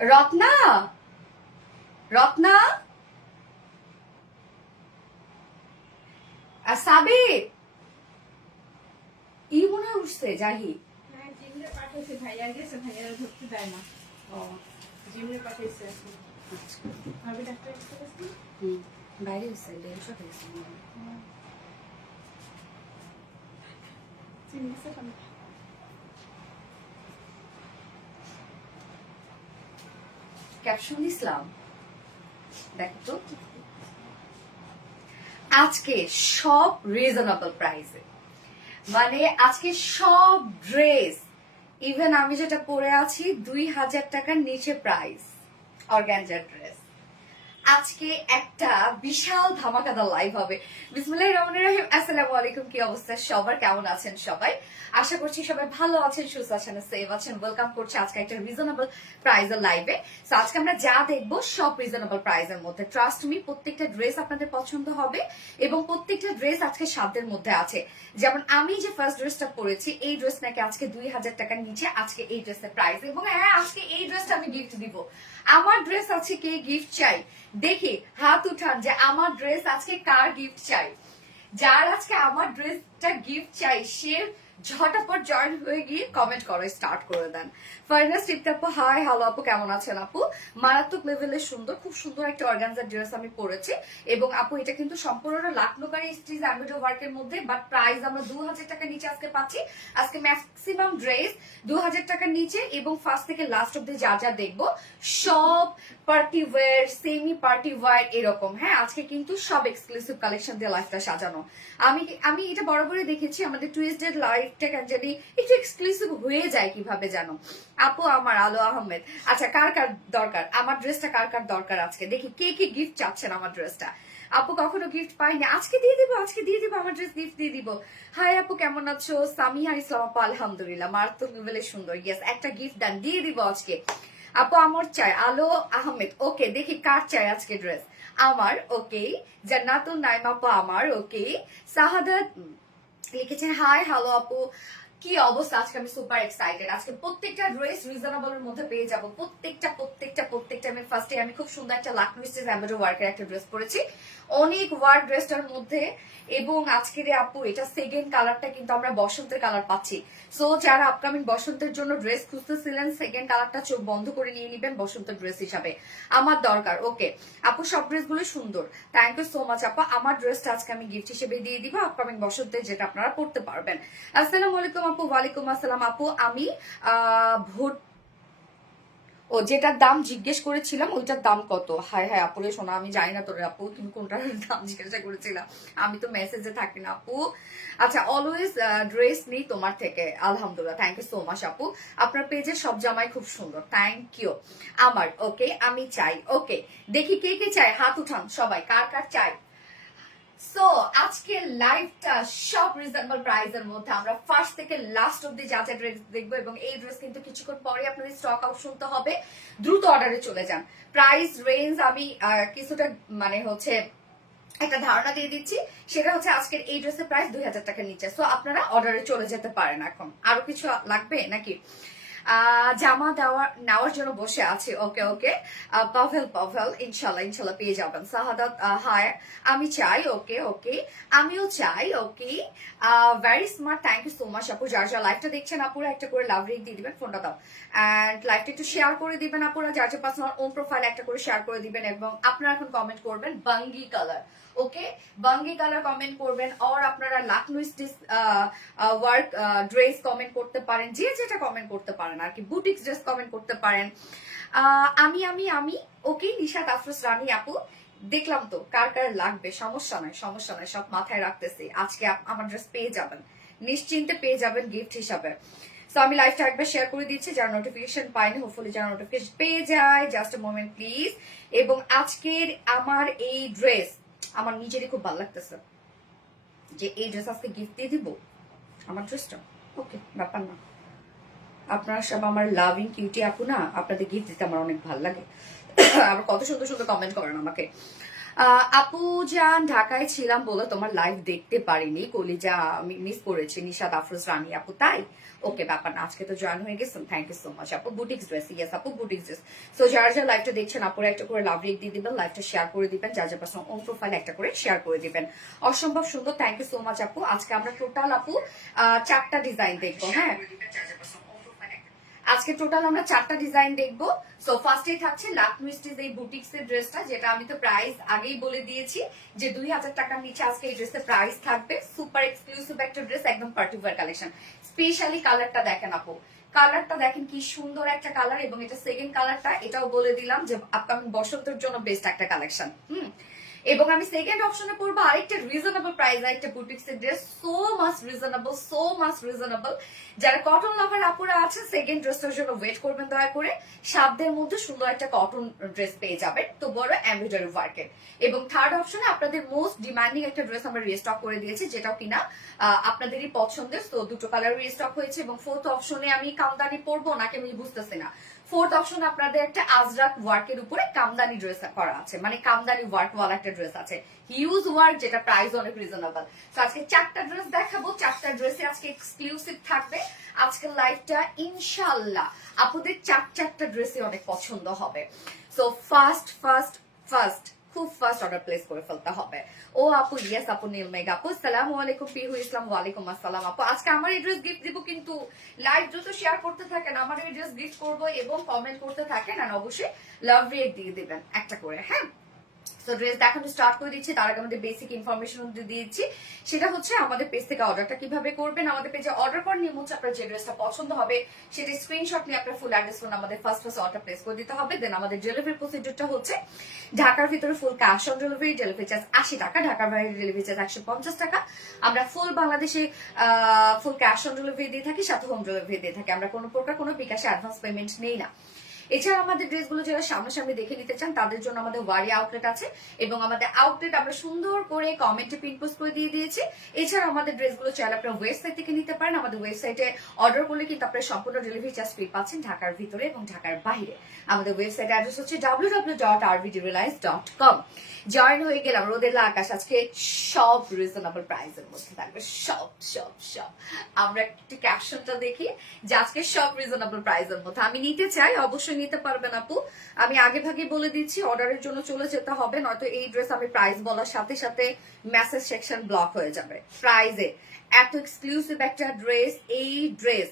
রত্না রত্না সাবিক ই মনে হয় উঠছে জাহি। হ্যাঁ জিমে পাঠাইছে, ভাইয়া গেছে, ভাইয়ারা ধরতে দেয় না। ও জিমে পাঠাইছে এখন। আচ্ছা। ভাবি ডাক্তার কাছে গেছে? বাইরে হয়েছে দেড়শো হয়েছে। জিমে গেছে কেন? ক্যাপশন দিছিলাম দেখো তো। আজকে সব রিজনেবল প্রাইসে, মানে আজকে সব ড্রেস, ইভেন আমি যেটা পরে আছি 2000 টাকার নিচে প্রাইস অর্গানজার ড্রেস। আজকে একটা বিশাল ধামাকাদার লাইভ হবে। বিসমিল্লাহির রহমানির রহিম। আসসালামু আলাইকুম, কি অবস্থা সবার, কেমন আছেন সবাই? আশা করছি সবাই ভালো আছেন, সুস্থ আছেন, সেফ আছেন। ওয়েলকাম করছি আজকে একটা রিজনেবল প্রাইসের লাইভে। সো আজকে আমরা যা দেখবো সব রিজনেবল প্রাইসের মধ্যে। ট্রাস্ট মি, প্রত্যেকটা ড্রেস আপনাদের পছন্দ হবে এবং প্রত্যেকটা ড্রেস আজকে সাধ্যের মধ্যে আছে। যেমন আমি যে ফার্স্ট ড্রেসটা পরেছি, এই ড্রেস নাকি আজকে 2000 টাকার নিচে আজকে এই ড্রেসের প্রাইস। এবং হ্যাঁ, আজকে এই ড্রেসটা আমি গিফট দিব। আমার ড্রেস আছে, কে গিফট চাই দেখি হাত উঠান যে আমার ড্রেস আজকে কার গিফট চাই। যার আজকে আমার ড্রেসটা গিফট চাই সে ঝটাপট জয়েন হয়ে গিয়ে কমেন্ট করো, স্টার্ট করে দেন। ফার্নেস টিপটা আপু, হাই হ্যালো আপু, কেমন আছেন আপু? মারাত্মক লেভেলের সুন্দর, খুব সুন্দর একটা অর্গানজার ড্রেস আমি পরেছি। এবং আপু এটা কিন্তু সম্পূর্ণ লাখনৌকারি স্টিচ এমব্রয়ডারি ওয়ার্কের মধ্যে, বাট প্রাইস আমরা 2000 টাকার নিচে আজকে পাচ্ছি। আজকে ম্যাক্সিমাম ড্রেস 2000 টাকার নিচে, এবং ফার্স্ট থেকে লাস্ট অব্দি যা যা দেখবো সব party wear, semi party wear এরকম। হ্যাঁ, আজকে কিন্তু সব এক্সক্লুসিভ কালেকশন দিয়ে লাইফটা সাজানো। আমি এটা বরাবরই দেখেছি আমাদের টুইসডে লাইফটা যদি একটু এক্সক্লুসিভ হয়ে যায় কিভাবে জানো আপু? আমার আলো আহমেদ, আচ্ছা কার কার দরকার আমার ড্রেসটা, কার কার দরকার আজকে দেখি কে কে গিফট চাচ্ছেন আমার ড্রেসটা। আপু কখনো গিফট পাইনি, আজকে দিয়ে দিব, আজকে দিয়ে দিব, আমার ড্রেস গিফট দিয়ে দিব। হাই আপু, কেমন আছো? সামিহা ইসলাম আপু, আলহামদুলিল্লাহ, মারাত্মক লেভেলের সুন্দর। ইয়েস, একটা গিফট দেন, দিয়ে দিব আজকে। আপু আমার চাই, আলো আহমেদ, ওকে দেখি কার চাই আজকে ড্রেস। আমার ওকে। জান্নাতুল নাইমা আপু আমার ওকে। সাহাদাত লিখেছেন হাই হ্যালো আপু, কি অবস্থা? আজকে আমি সুপার এক্সাইটেড। আজকে প্রত্যেকটা ড্রেস রিজনেবল এর মধ্যে পেয়ে যাবো, প্রত্যেকটা আমি ফার্স্টে আমি খুব সুন্দর একটা লাকনো স্টিচ এমব্রয়ডারি ওয়ার্কের একটা ড্রেস পরেছি, অনেক ওয়ার্ক ড্রেসটার মধ্যে। এবং আজকের আপু এটা সেকেন্ড কালারটা কিন্তু আমরা বসন্তের কালার পাচ্ছি। সো যারা আপকামিং বসন্তের জন্য ড্রেস খুঁজতেছিলেন, সেকেন্ড কালারটা চোখ বন্ধ করে নিয়ে নিবেন বসন্তের ড্রেস হিসাবে। আমার দরকার ওকে আপু, সব ড্রেসগুলো সুন্দর, থ্যাংক ইউ সো মাচ আপু। আমার ড্রেসটা আজকে আমি গিফট হিসেবে দিয়ে দিব আপকামিং বসন্তের, যেটা আপনারা পড়তে পারবেন। আসসালামু আলাইকুম আপু। ওয়ালাইকুম আসসালাম আপু। আমি ভোট ও যেটার দাম জিজ্ঞেস করেছিলাম ওইটার দাম কত? হায় হায় আপুরে শোনা, আমি জানি না তোরে আপু তুমি কোনটার দাম জিজ্ঞাসা করেছিলাম, আমি তো মেসেজে থাকি না আপু। আচ্ছা, অলওয়েজ ড্রেস নেই তোমার থেকে, আলহামদুলিল্লাহ, থ্যাংক ইউ সো মাচ আপু। আপনার পেজে সব জামাই খুব সুন্দর, থ্যাংক ইউ। আমার ওকে, আমি চাই ওকে, দেখি কে কে চাই, হাত উঠান সবাই, কার কার চাই। সো আজকের লাইভটা সব রিজনেবল প্রাইসের মধ্যে, আমরা ফার্স্ট থেকে লাস্ট অব্দি যা যা ড্রেস দেখবো। এবং এই ড্রেস কিন্তু কিছুক্ষণ পরে আপনাদের স্টক আউট শুনতে হবে, দ্রুত অর্ডারে চলে যান। প্রাইস রেঞ্জ আমি কিছুটা মানে হচ্ছে একটা ধারণা দিয়ে দিচ্ছি, সেটা হচ্ছে আজকের এই ড্রেসের প্রাইস 2000 টাকার নিচে। সো আপনারা অর্ডারে চলে যেতে পারেন। এখন আরো কিছু লাগবে নাকি? জামা নেওয়ার জন্য বসে আছে, ওকে ওকে। পাভেল ইনশাল্লাহ পেয়ে যাবেন। সাহাদাত হাই, আমি চাই ওকে ওকে, আমিও চাই okay. Very smart, thank you so much আপু। যার যা লাইভটা দেখছেন আপুরা একটা করে লাভ রেট দিয়ে দিবেন, ফোনটা দাও, অ্যান্ড লাইভটা একটু শেয়ার করে দিবেন আপুরা। যার যা পার্সোনাল ওন প্রোফাইল একটা করে শেয়ার করে দিবেন। এবং আপনারা এখন কমেন্ট করবেন বাঙ্গি কালার, ওকে বাঙ্গি কালার কমেন্ট করবেন। আর আপনারা Lucknow stitch work dress comment করতে পারেন, যে যেটা কমেন্ট করতে পারেন আর কি, বুটিক্স ড্রেস কমেন্ট করতে পারেন। আমি ওকে। নিশাত আফরোজ রানী আপু, দেখলাম তো কার কার লাগবে, সমস্যা নাই, সব মাথায় রাখতেছি। আজকে আমার ড্রেস পেয়ে যাবেন, নিশ্চিন্তে পেয়ে যাবেন গিফট হিসাবে। সো আমি লাইভটা একবার শেয়ার করে দিচ্ছি, যারা নোটিফিকেশন পাইনি হোপফুলি যারা নোটিফিকেশন পেয়ে যায়, জাস্ট এ মোমেন্ট প্লিজ। এবং আজকের আমার এই ড্রেস আমার নিজেরই খুব ভালো লাগতেছে, যে এই ড্রেস আজকে গিফট দিয়ে দিব আমার ড্রেসটা, ওকে ব্যাপার না। আপনারা সব আমার লাভিং কিউটি আপু না, আপনাদের গিফট দিতে আমার অনেক ভালো লাগে। আবার কত সুন্দর সুন্দর কমেন্ট করেন আমাকে। আপু জান ঢাকায় ছিলাম বলে তোমার লাইভ দেখতে পারিনি, কলিজা আমি মিস করেছি। নিশাদ আফরোজ রানী আপু, তাই? ওকে, ব্যাপার না, আজকে তো জয়েন হয়ে গেছেন, থ্যাংক ইউ সো মাচ আপু। বুটিক্স ড্রেস, ইয়েস আপু বুটিক্স ড্রেস। সো যারা যারা লাইভটা দেখছেন আপুরা একটা করে লাভ রেক দিয়ে দিবেন, লাইভটা শেয়ার করে দিবেন, যার যার পার্সোনাল ওন প্রোফাইল একটা করে শেয়ার করে দিবেন। অসম্ভব সুন্দর, থ্যাংক ইউ সো মাচ আপু। আজকে আমরা টোটাল আপু 4টা ডিজাইন দেখবো, হ্যাঁ আজকে টোটাল আমরা 4টা ডিজাইন দেখবো। সো ফার্স্টেই থাকছে লাকমি স্টিচ এই বুটিক্স এর ড্রেসটা, যেটা আমি তো প্রাইস আগেই বলে দিয়েছি যে 2000 টাকার নিচে আজকে এই ড্রেসের প্রাইস থাকবে। সুপার এক্সক্লুসিভ একটা ড্রেস, একদম পার্টি ওয়্যার কালেকশন। স্পেশালি কালারটা দেখেন আপু, কালারটা দেখেন কি সুন্দর একটা কালার, এবং এটা সেকেন্ড কালারটা, এটাও বলে দিলাম যে আপকামিং বসন্তের জন্য বেস্ট একটা কালেকশন। এবং আমি সেকেন্ড অপশনে পড়বো আরেকটা রিজনেবল প্রাইস, আরেকটা বুটিক্স এর ড্রেস, সো মাচ রিজনেবল। যারা কটন লাভার আপুরা আছেন সেকেন্ড ড্রেসটার জন্য ওয়েট করবেন দয়া করে। সাধ্যের মধ্যে সুন্দর একটা কটন ড্রেস পেয়ে যাবেন, তো বড় এমব্রয়ডারি ওয়ার্কের। এবং থার্ড অপশনে আপনাদের মোস্ট ডিমান্ডিং একটা ড্রেস আমরা রিস্টক করে দিয়েছি, যেটাও কিনা আপনাদেরই পছন্দের, তো দুটো কালার রিস্টক হয়েছে। এবং ফোর্থ অপশনে আমি কামদানি পরবো নাকি আমি বুঝতেছি না। ফোর্থ অপশন আপনাদের একটা আজরাক ওয়ার্কের উপরে কামদানি ড্রেস করা আছে, মানে কামদানি ওয়ার্ক ওয়ালা একটা ড্রেস আছে, হিউজ ওয়ার্ক, যেটা প্রাইস অনেক রিজনেবল। তো আজকে 4টা ড্রেস দেখাবো, 4টা ড্রেসে আজকে এক্সক্লুসিভ থাকবে। আজকের লাইভটা ইনশাআল্লাহ আপুদের 4টা ড্রেসই অনেক পছন্দ হবে। সো ফার্স্ট খুব ফাস্ট অর্ডার প্লেস করে ফেলতে হবে। ও আপু, ইয়েস আপু, নীল মেঘ আপু, আসসালামু আলাইকুম। পিহু ইসলাম, ওয়ালাইকুম আসসালাম আপু। আজকে আমার এই ড্রেস গিফট দিব, কিন্তু লাইভ দ্রুত শেয়ার করতে থাকেন, আমার এই ড্রেস গিফট করবো এবং কমেন্ট করতে থাকেন, আর অবশ্যই লাভ রিয়েক্ট দিয়ে দিবেন একটা করে, হ্যাঁ। তো ড্রেস দেখানো স্টার্ট করে দিচ্ছি, তার আগে আমাদের বেসিক ইনফরমেশন দিয়েছি, সেটা হচ্ছে আমাদের পেজ থেকে অর্ডারটা কিভাবে করবেন। আমাদের পেজে অর্ডার করার নিয়ম হচ্ছে আপনার যে ড্রেসটা পছন্দ হবে সেটা স্ক্রিনশট নিয়ে আপনার ফুল অ্যাড্রেস ফোন আমাদের ফার্স্ট অর্ডার প্লেস করে দিতে হবে। দেন আমাদের ডেলিভারি প্রসিডিউরটা হচ্ছে ঢাকার ভিতরে full cash on delivery, delivery charge 80 টাকা, ঢাকার বাইরে ডেলিভারি চার্জ 150 টাকা। আমরা ফুল বাংলাদেশে ফুল ক্যাশ অন ডেলিভারি দিয়ে থাকি, সাথে হোম ডেলিভারি দিয়ে থাকি। আমরা কোনো প্রকার কোনো বিকাশে অ্যাডভান্স পেমেন্ট নেই না। এছাড়া আমাদের ড্রেসগুলো যারা সামনাসামনি দেখে নিতে চান তাদের জন্য আমাদের ওয়ারি আউটলেট আছে, এবং আমাদের আউটলেট আমরা সুন্দর করে কমেন্টে পিন পোস্ট করে দিয়ে দিয়েছি। এছাড়া আমাদের ড্রেসগুলো চাইলে আপনারা ওয়েবসাইট থেকে নিতে পারেন। আমাদের ওয়েবসাইটে অর্ডার করলে কিন্তু আপনারা সম্পূর্ণ ডেলিভারি চার্জ ফ্রি পাচ্ছেন ঢাকার ভিতরে এবং ঢাকার বাইরে। আমাদের ওয়েবসাইট অ্যাড্রেস হচ্ছে www.rvdreliance.com। জয়েন হয়ে গেলাম, রোদেলা আকাশ। আজকে সব রিজনেবল প্রাইসের মধ্যে থাকবে, সব। আমরা একটু ক্যাপশনটা দেখি যে আজকে সব রিজনেবল প্রাইসের মধ্যে। আমি নিতে চাই, অবশ্যই নিতে পারবেন আপু। আমি আগে ভাগে বলে দিচ্ছি অর্ডারের জন্য চলে যেতে হবে, নয়তো এই ড্রেস আমি প্রাইস বলার সাথে সাথে মেসেজ সেকশন ব্লক হয়ে যাবে। প্রাইজে এত এক্সক্লুসিভ একটা ড্রেস, এই ড্রেস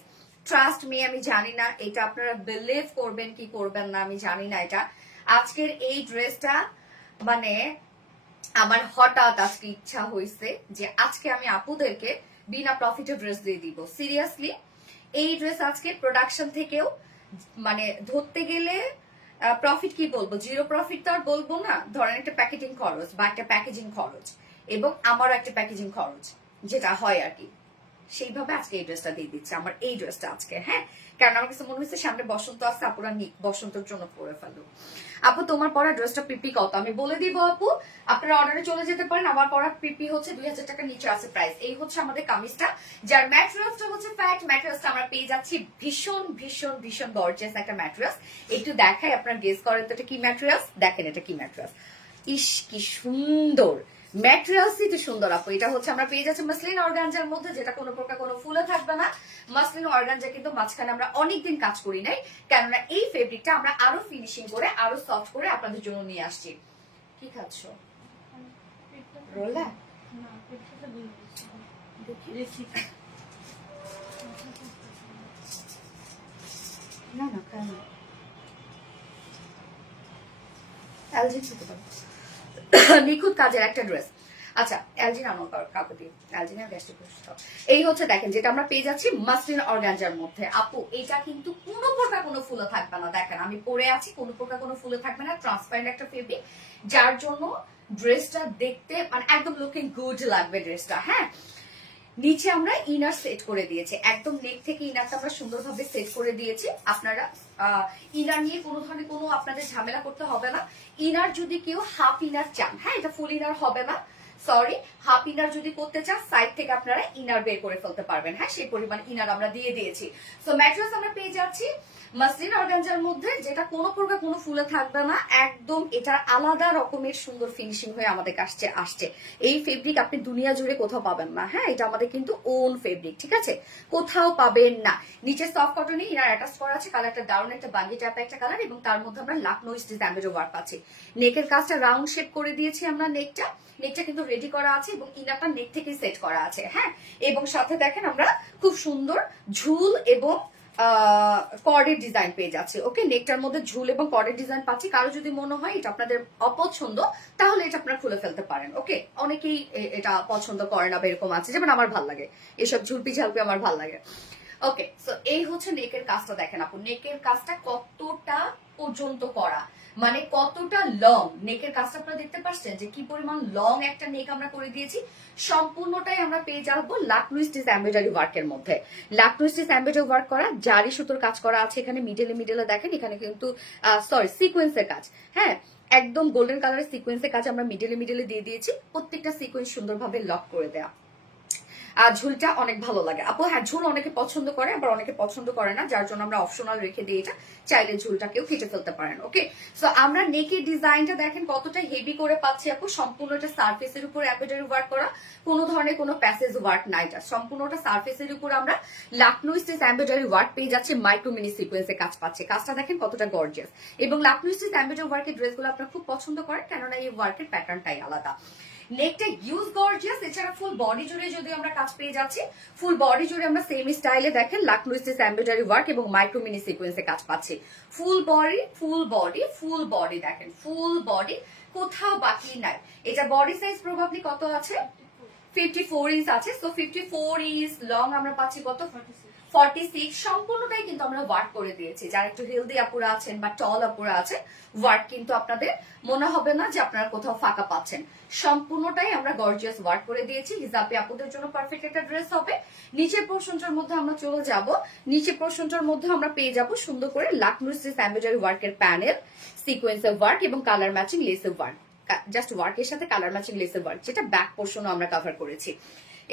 ট্রাস্ট মি, আমি জানি না এটা আপনারা বিলিভ করবেন কি করবেন না, আমি জানি না। এটা আজকের এই ড্রেসটা মানে আমার হঠাৎ আজকে ইচ্ছা হয়েছে যে আজকে আমি আপুদেরকে বিনা প্রফিটে ড্রেস দিয়ে দিব। সিরিয়াসলি এই ড্রেস আজকে প্রোডাকশন থেকেও মানে ধরতে গেলে প্রফিট কি বলবো, জিরো প্রফিট তো আর বলবো না। ধরেন একটা প্যাকেজিং খরচ বা একটা প্যাকেজিং খরচ এবং আমারও একটা প্যাকেজিং খরচ যেটা হয় আর কি, সেইভাবে আজকে এই ড্রেসটা দিয়ে দিচ্ছে। আমার এই ড্রেসটা আজকে, হ্যাঁ, কারণ আমার কাছে মনে হচ্ছে সামনে বসন্ত আসছে, আপুরা নিক বসন্তের জন্য পরে ফেলো। আপু তোমার পরা ড্রেসটা পিপি কত আমি বলে দিব আপু, আপনারা অর্ডারে চলে যেতে পারেন। আমার পরা পিপি হচ্ছে 2000 টাকার নিচে আছে প্রাইস। এই হচ্ছে আমাদের কামিজটা, যার ম্যাটেরিয়ালসটা হচ্ছে ফ্যাট ম্যাটেরিয়ালসটা আমরা পেয়ে যাচ্ছি ভীষণ গর্জিয়াস একটা ম্যাটেরিয়ালস। একটু দেখাই, আপনারা গেস করেন তো এটা কি ম্যাটেরিয়ালস। দেখেন এটা কি ম্যাটেরিয়ালস, ইস কি সুন্দর ম্যাটেরিয়ালসই তো সুন্দর আপু। এটা হচ্ছে আমরা পেয়ে যাচ্ছি মাসলিন অর্গানজার মধ্যে, যেটা কোনো প্রকার কোনো ফুলে থাকবে না। মাসলিন অর্গানজা কিন্তু মাঝখানে আমরা অনেকদিন কাজ করি নাই, কেননা এই ফেব্রিকটা আমরা আরো ফিনিশিং করে আরো সফট করে আপনাদের জন্য নিয়ে আসছি। কি খাচ্ছ? রোলা? না কেন নিখুঁত কাজের একটা ড্রেস। আচ্ছা এলজিন আনো কাউকে দিয়ে, এলজিন আর গ্যাস্ট্রিক। এই হচ্ছে দেখেন যেটা আমরা পেয়ে যাচ্ছি মাসলিন অর্গানজার মধ্যে। আপু এটা কিন্তু কোনো প্রকার কোনো ফুলে থাকবে না, দেখেন আমি পরে আছি, কোনো প্রকার কোনো ফুলে থাকবে না, ট্রান্সপারেন্ট একটা ফেব্রিক, যার জন্য ড্রেসটা দেখতে মানে একদম লুকিং গুড লাগবে ড্রেসটা। হ্যাঁ, নিচে আমরা ইনার সেট করে দিয়েছি, একদম নেক থেকে ইনারটা আমরা সুন্দরভাবে সেট করে দিয়েছি। আপনারা ইনার নিয়ে কোনো ধরনের কোনো আপনাদের ঝামেলা করতে হবে না। ইনার যদি কেউ হাফ ইনার চান, হ্যাঁ এটা ফুল ইনার হবে না, সরি, হাফ ইনার যদি করতে চান সাইড থেকে আপনারা ইনার বের করে ফেলতে পারবেন। হ্যাঁ, সেই পরিমাণ ইনার আমরা দিয়ে দিয়েছি। সো ম্যাটেরিয়ালস আমরা পেয়ে যাচ্ছি মাসলিন অর্গানজার মধ্যে যেটা কোনো প্রকার কোনো ফুলে থাকবে না, একদম এটা আলাদা রকমের সুন্দর ফিনিশিং হয়ে আমাদের কাছে আসছে। এই ফেব্রিক আপনি দুনিয়া জুড়ে কোথাও পাবেন না। হ্যাঁ, এটা আমাদের কিন্তু ওন ফেব্রিক, ঠিক আছে, কোথাও পাবেন না। নিচে সফট কটনে ইনার অ্যাটাচ করা আছে, কালারটা দারুণ একটা বাঙ্গি টাইপের একটা কালার, এবং তার মধ্যে আমরা লাকনো স্টিচ এমব্রয়ডারি ওয়ার্ক পাচ্ছি। নেকের কাজটা রাউন্ড শেপ করে দিয়েছি আমরা, নেকটা কিন্তু রেডি করা আছে এবং ইনারটা নেক থেকে সেট করা আছে। হ্যাঁ, এবং সাথে দেখেন আমরা খুব সুন্দর ঝুল এবং কর্ডের ডিজাইন পেয়ে যাচ্ছে। ওকে, নেকটার মধ্যে ঝুল এবং কর্ডের ডিজাইন পাচ্ছি। কারো যদি মনে হয় এটা আপনাদের অপছন্দ, তাহলে এটা আপনারা খুলে ফেলতে পারেন। ওকে, অনেকেই এটা পছন্দ করে না, এরকম আছে, যেমন আমার ভাল লাগে এসব ঝুলপি ঝালপি, আমার ভাল লাগে। ওকে, সো এই হচ্ছে নেকের কাজটা। দেখেন আপু, নেকের কাজটা কতটা পর্যন্ত করা, মানে কতটা লং নেকের কাজটা আপনারা দেখতে পাচ্ছেন যে কি পরিমাণ লং একটা নেক আমরা করে দিয়েছি। সম্পূর্ণটাই আমরা পেয়ে যাবো লাকনো স্টিচ এমব্রয়ডারি ওয়ার্কের মধ্যে। লাকনো স্টিচ এমব্রয়ডারি ওয়ার্ক করা, জারি সুতোর কাজ করা আছে এখানে, মিডলে দেখেন এখানে কিন্তু সিকোয়েন্সের কাজ। হ্যাঁ, একদম গোল্ডেন কালারের সিকোয়েন্সের কাজ আমরা মিডলে দিয়ে দিয়েছি। প্রত্যেকটা সিকোয়েন্স সুন্দরভাবে লক করে দেয়া। আর ঝুলটা অনেক ভালো লাগে আপু। হ্যাঁ, ঝুল অনেকে পছন্দ করে, আবার অনেকে পছন্দ করে না, যার জন্য আমরা অপশনাল রেখে দিই এটা, চাইলে ঝুলটাকেও কেটে ফেলতে পারেন। ওকে, সো আমরা নেকের ডিজাইনটা দেখেন কতটা হেভি করে পাচ্ছি আপু। সম্পূর্ণটা সারফেসের উপর এমব্রয়ডারি ওয়ার্ক করা, কোনো ধরনের কোনো প্যাসেজ ওয়ার্ক নাই, এটা সম্পূর্ণটা সারফেসের উপর আমরা লাকনো স্টিচ এমব্রয়ডারি ওয়ার্ক পেয়ে যাচ্ছে, মাইক্রো মিনি সিকোয়েন্সে কাজ পাচ্ছে। কাজটা দেখেন কতটা গর্জিয়াস, এবং লাকনো স্টিচ এমব্রয়ডারি ওয়ার্কের ড্রেসগুলো আপনারা খুব পছন্দ করেন, কেননা এই ওয়ার্কের প্যাটার্নটাই আলাদা। নেকটা ইউজ গর্জিয়াস। এছাড়া ফুল বডি জুড়ে যদি আমরা কাজ পেয়ে যাচ্ছি, ফুল বডি জুড়ে আমরা সেম স্টাইলে দেখেন লাকনো স্টিচ এমব্রয়ডারি ওয়ার্ক এবং মাইক্রো মিনি সিকোয়েন্সে কাজ পাচ্ছি। ফুল বডি দেখেন, ফুল বডি, কোথাও বাকি নাই। এটা বডি সাইজ প্রবাবলি কত আছে, 54 ইঞ্চ আছে। সো 54 ইঞ্চ লং আমরা পাচ্ছি কত, 46। সম্পূর্ণটাই কিন্তু আমরা ওয়ার্ক করে দিয়েছি। যারা একটু হেলদি আপুরা আছেন বা টল আপুরা আছেন, ওয়ার্ক কিন্তু আপনাদের মনে হবে না যে আপনারা কোথাও ফাঁকা পাচ্ছেন। সম্পূর্ণটাই আমরা গর্জিয়াস ওয়ার্ক করে দিয়েছি। হিজাবি আপুদের জন্য পারফেক্ট একটা ড্রেস হবে। নিচের পোরশনটার মধ্যে আমরা চলে যাব, নিচের পোরশনটার মধ্যে আমরা পেয়ে যাব সুন্দর করে লাকনো স্টিচ এমব্রয়ডারি ওয়ার্কের প্যানেল, সিকোয়েন্সের ওয়ার্ক এবং কালার ম্যাচিং লেসের ওয়ার্ক। জাস্ট ওয়ার্কের সাথে কালার ম্যাচিং লেসের ওয়ার্ক, যেটা ব্যাক পোরশনও আমরা কভার করেছি।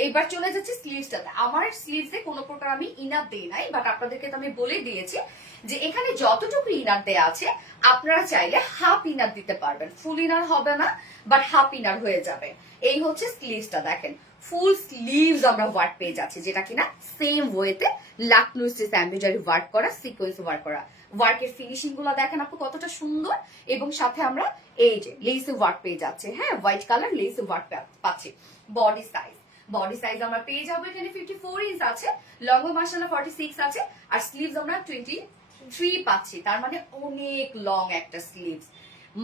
এইবার চলে যাচ্ছে স্লিভসটাতে। আমার স্লিভসে কোনো প্রকার আমি ইনার দেই নাই, বাট আপনাদেরকে তো আমি বলে দিয়েছি যে এখানে যতটুকু ইনার দেয়া আছে আপনারা চাইলে হাফ ইনার দিতে পারবেন। ফুল ইনার হবে না, বাট হাফ ইনার হয়ে যাবে। এই হচ্ছে স্লিভসটা, দেখেন ফুল স্লিভস আমরা ওয়ার্ক পেয়ে যাচ্ছি, যেটা কিনা সেম ওয়েতে লাকনো স্টিচ এমব্রয়ডারি ওয়ার্ক করা, সিকোয়েন্স ওয়ার্ক করা। ওয়ার্কের ফিনিশিং গুলো দেখেন আপু কতটা সুন্দর, এবং সাথে আমরা এই যে লেস ওয়ার্ক পেয়ে যাচ্ছে। হ্যাঁ, হোয়াইট কালার লেস ওয়ার্ক পাচ্ছি। বডি সাইজ আমরা পেয়ে যাবো এখানে 54 ইঞ্চ আছে, লং মাশাআল্লাহ 46 আছে, আর স্লিভস আমরা 23 পাচ্ছি। তার মানে অনেক লং একটা স্লিভস।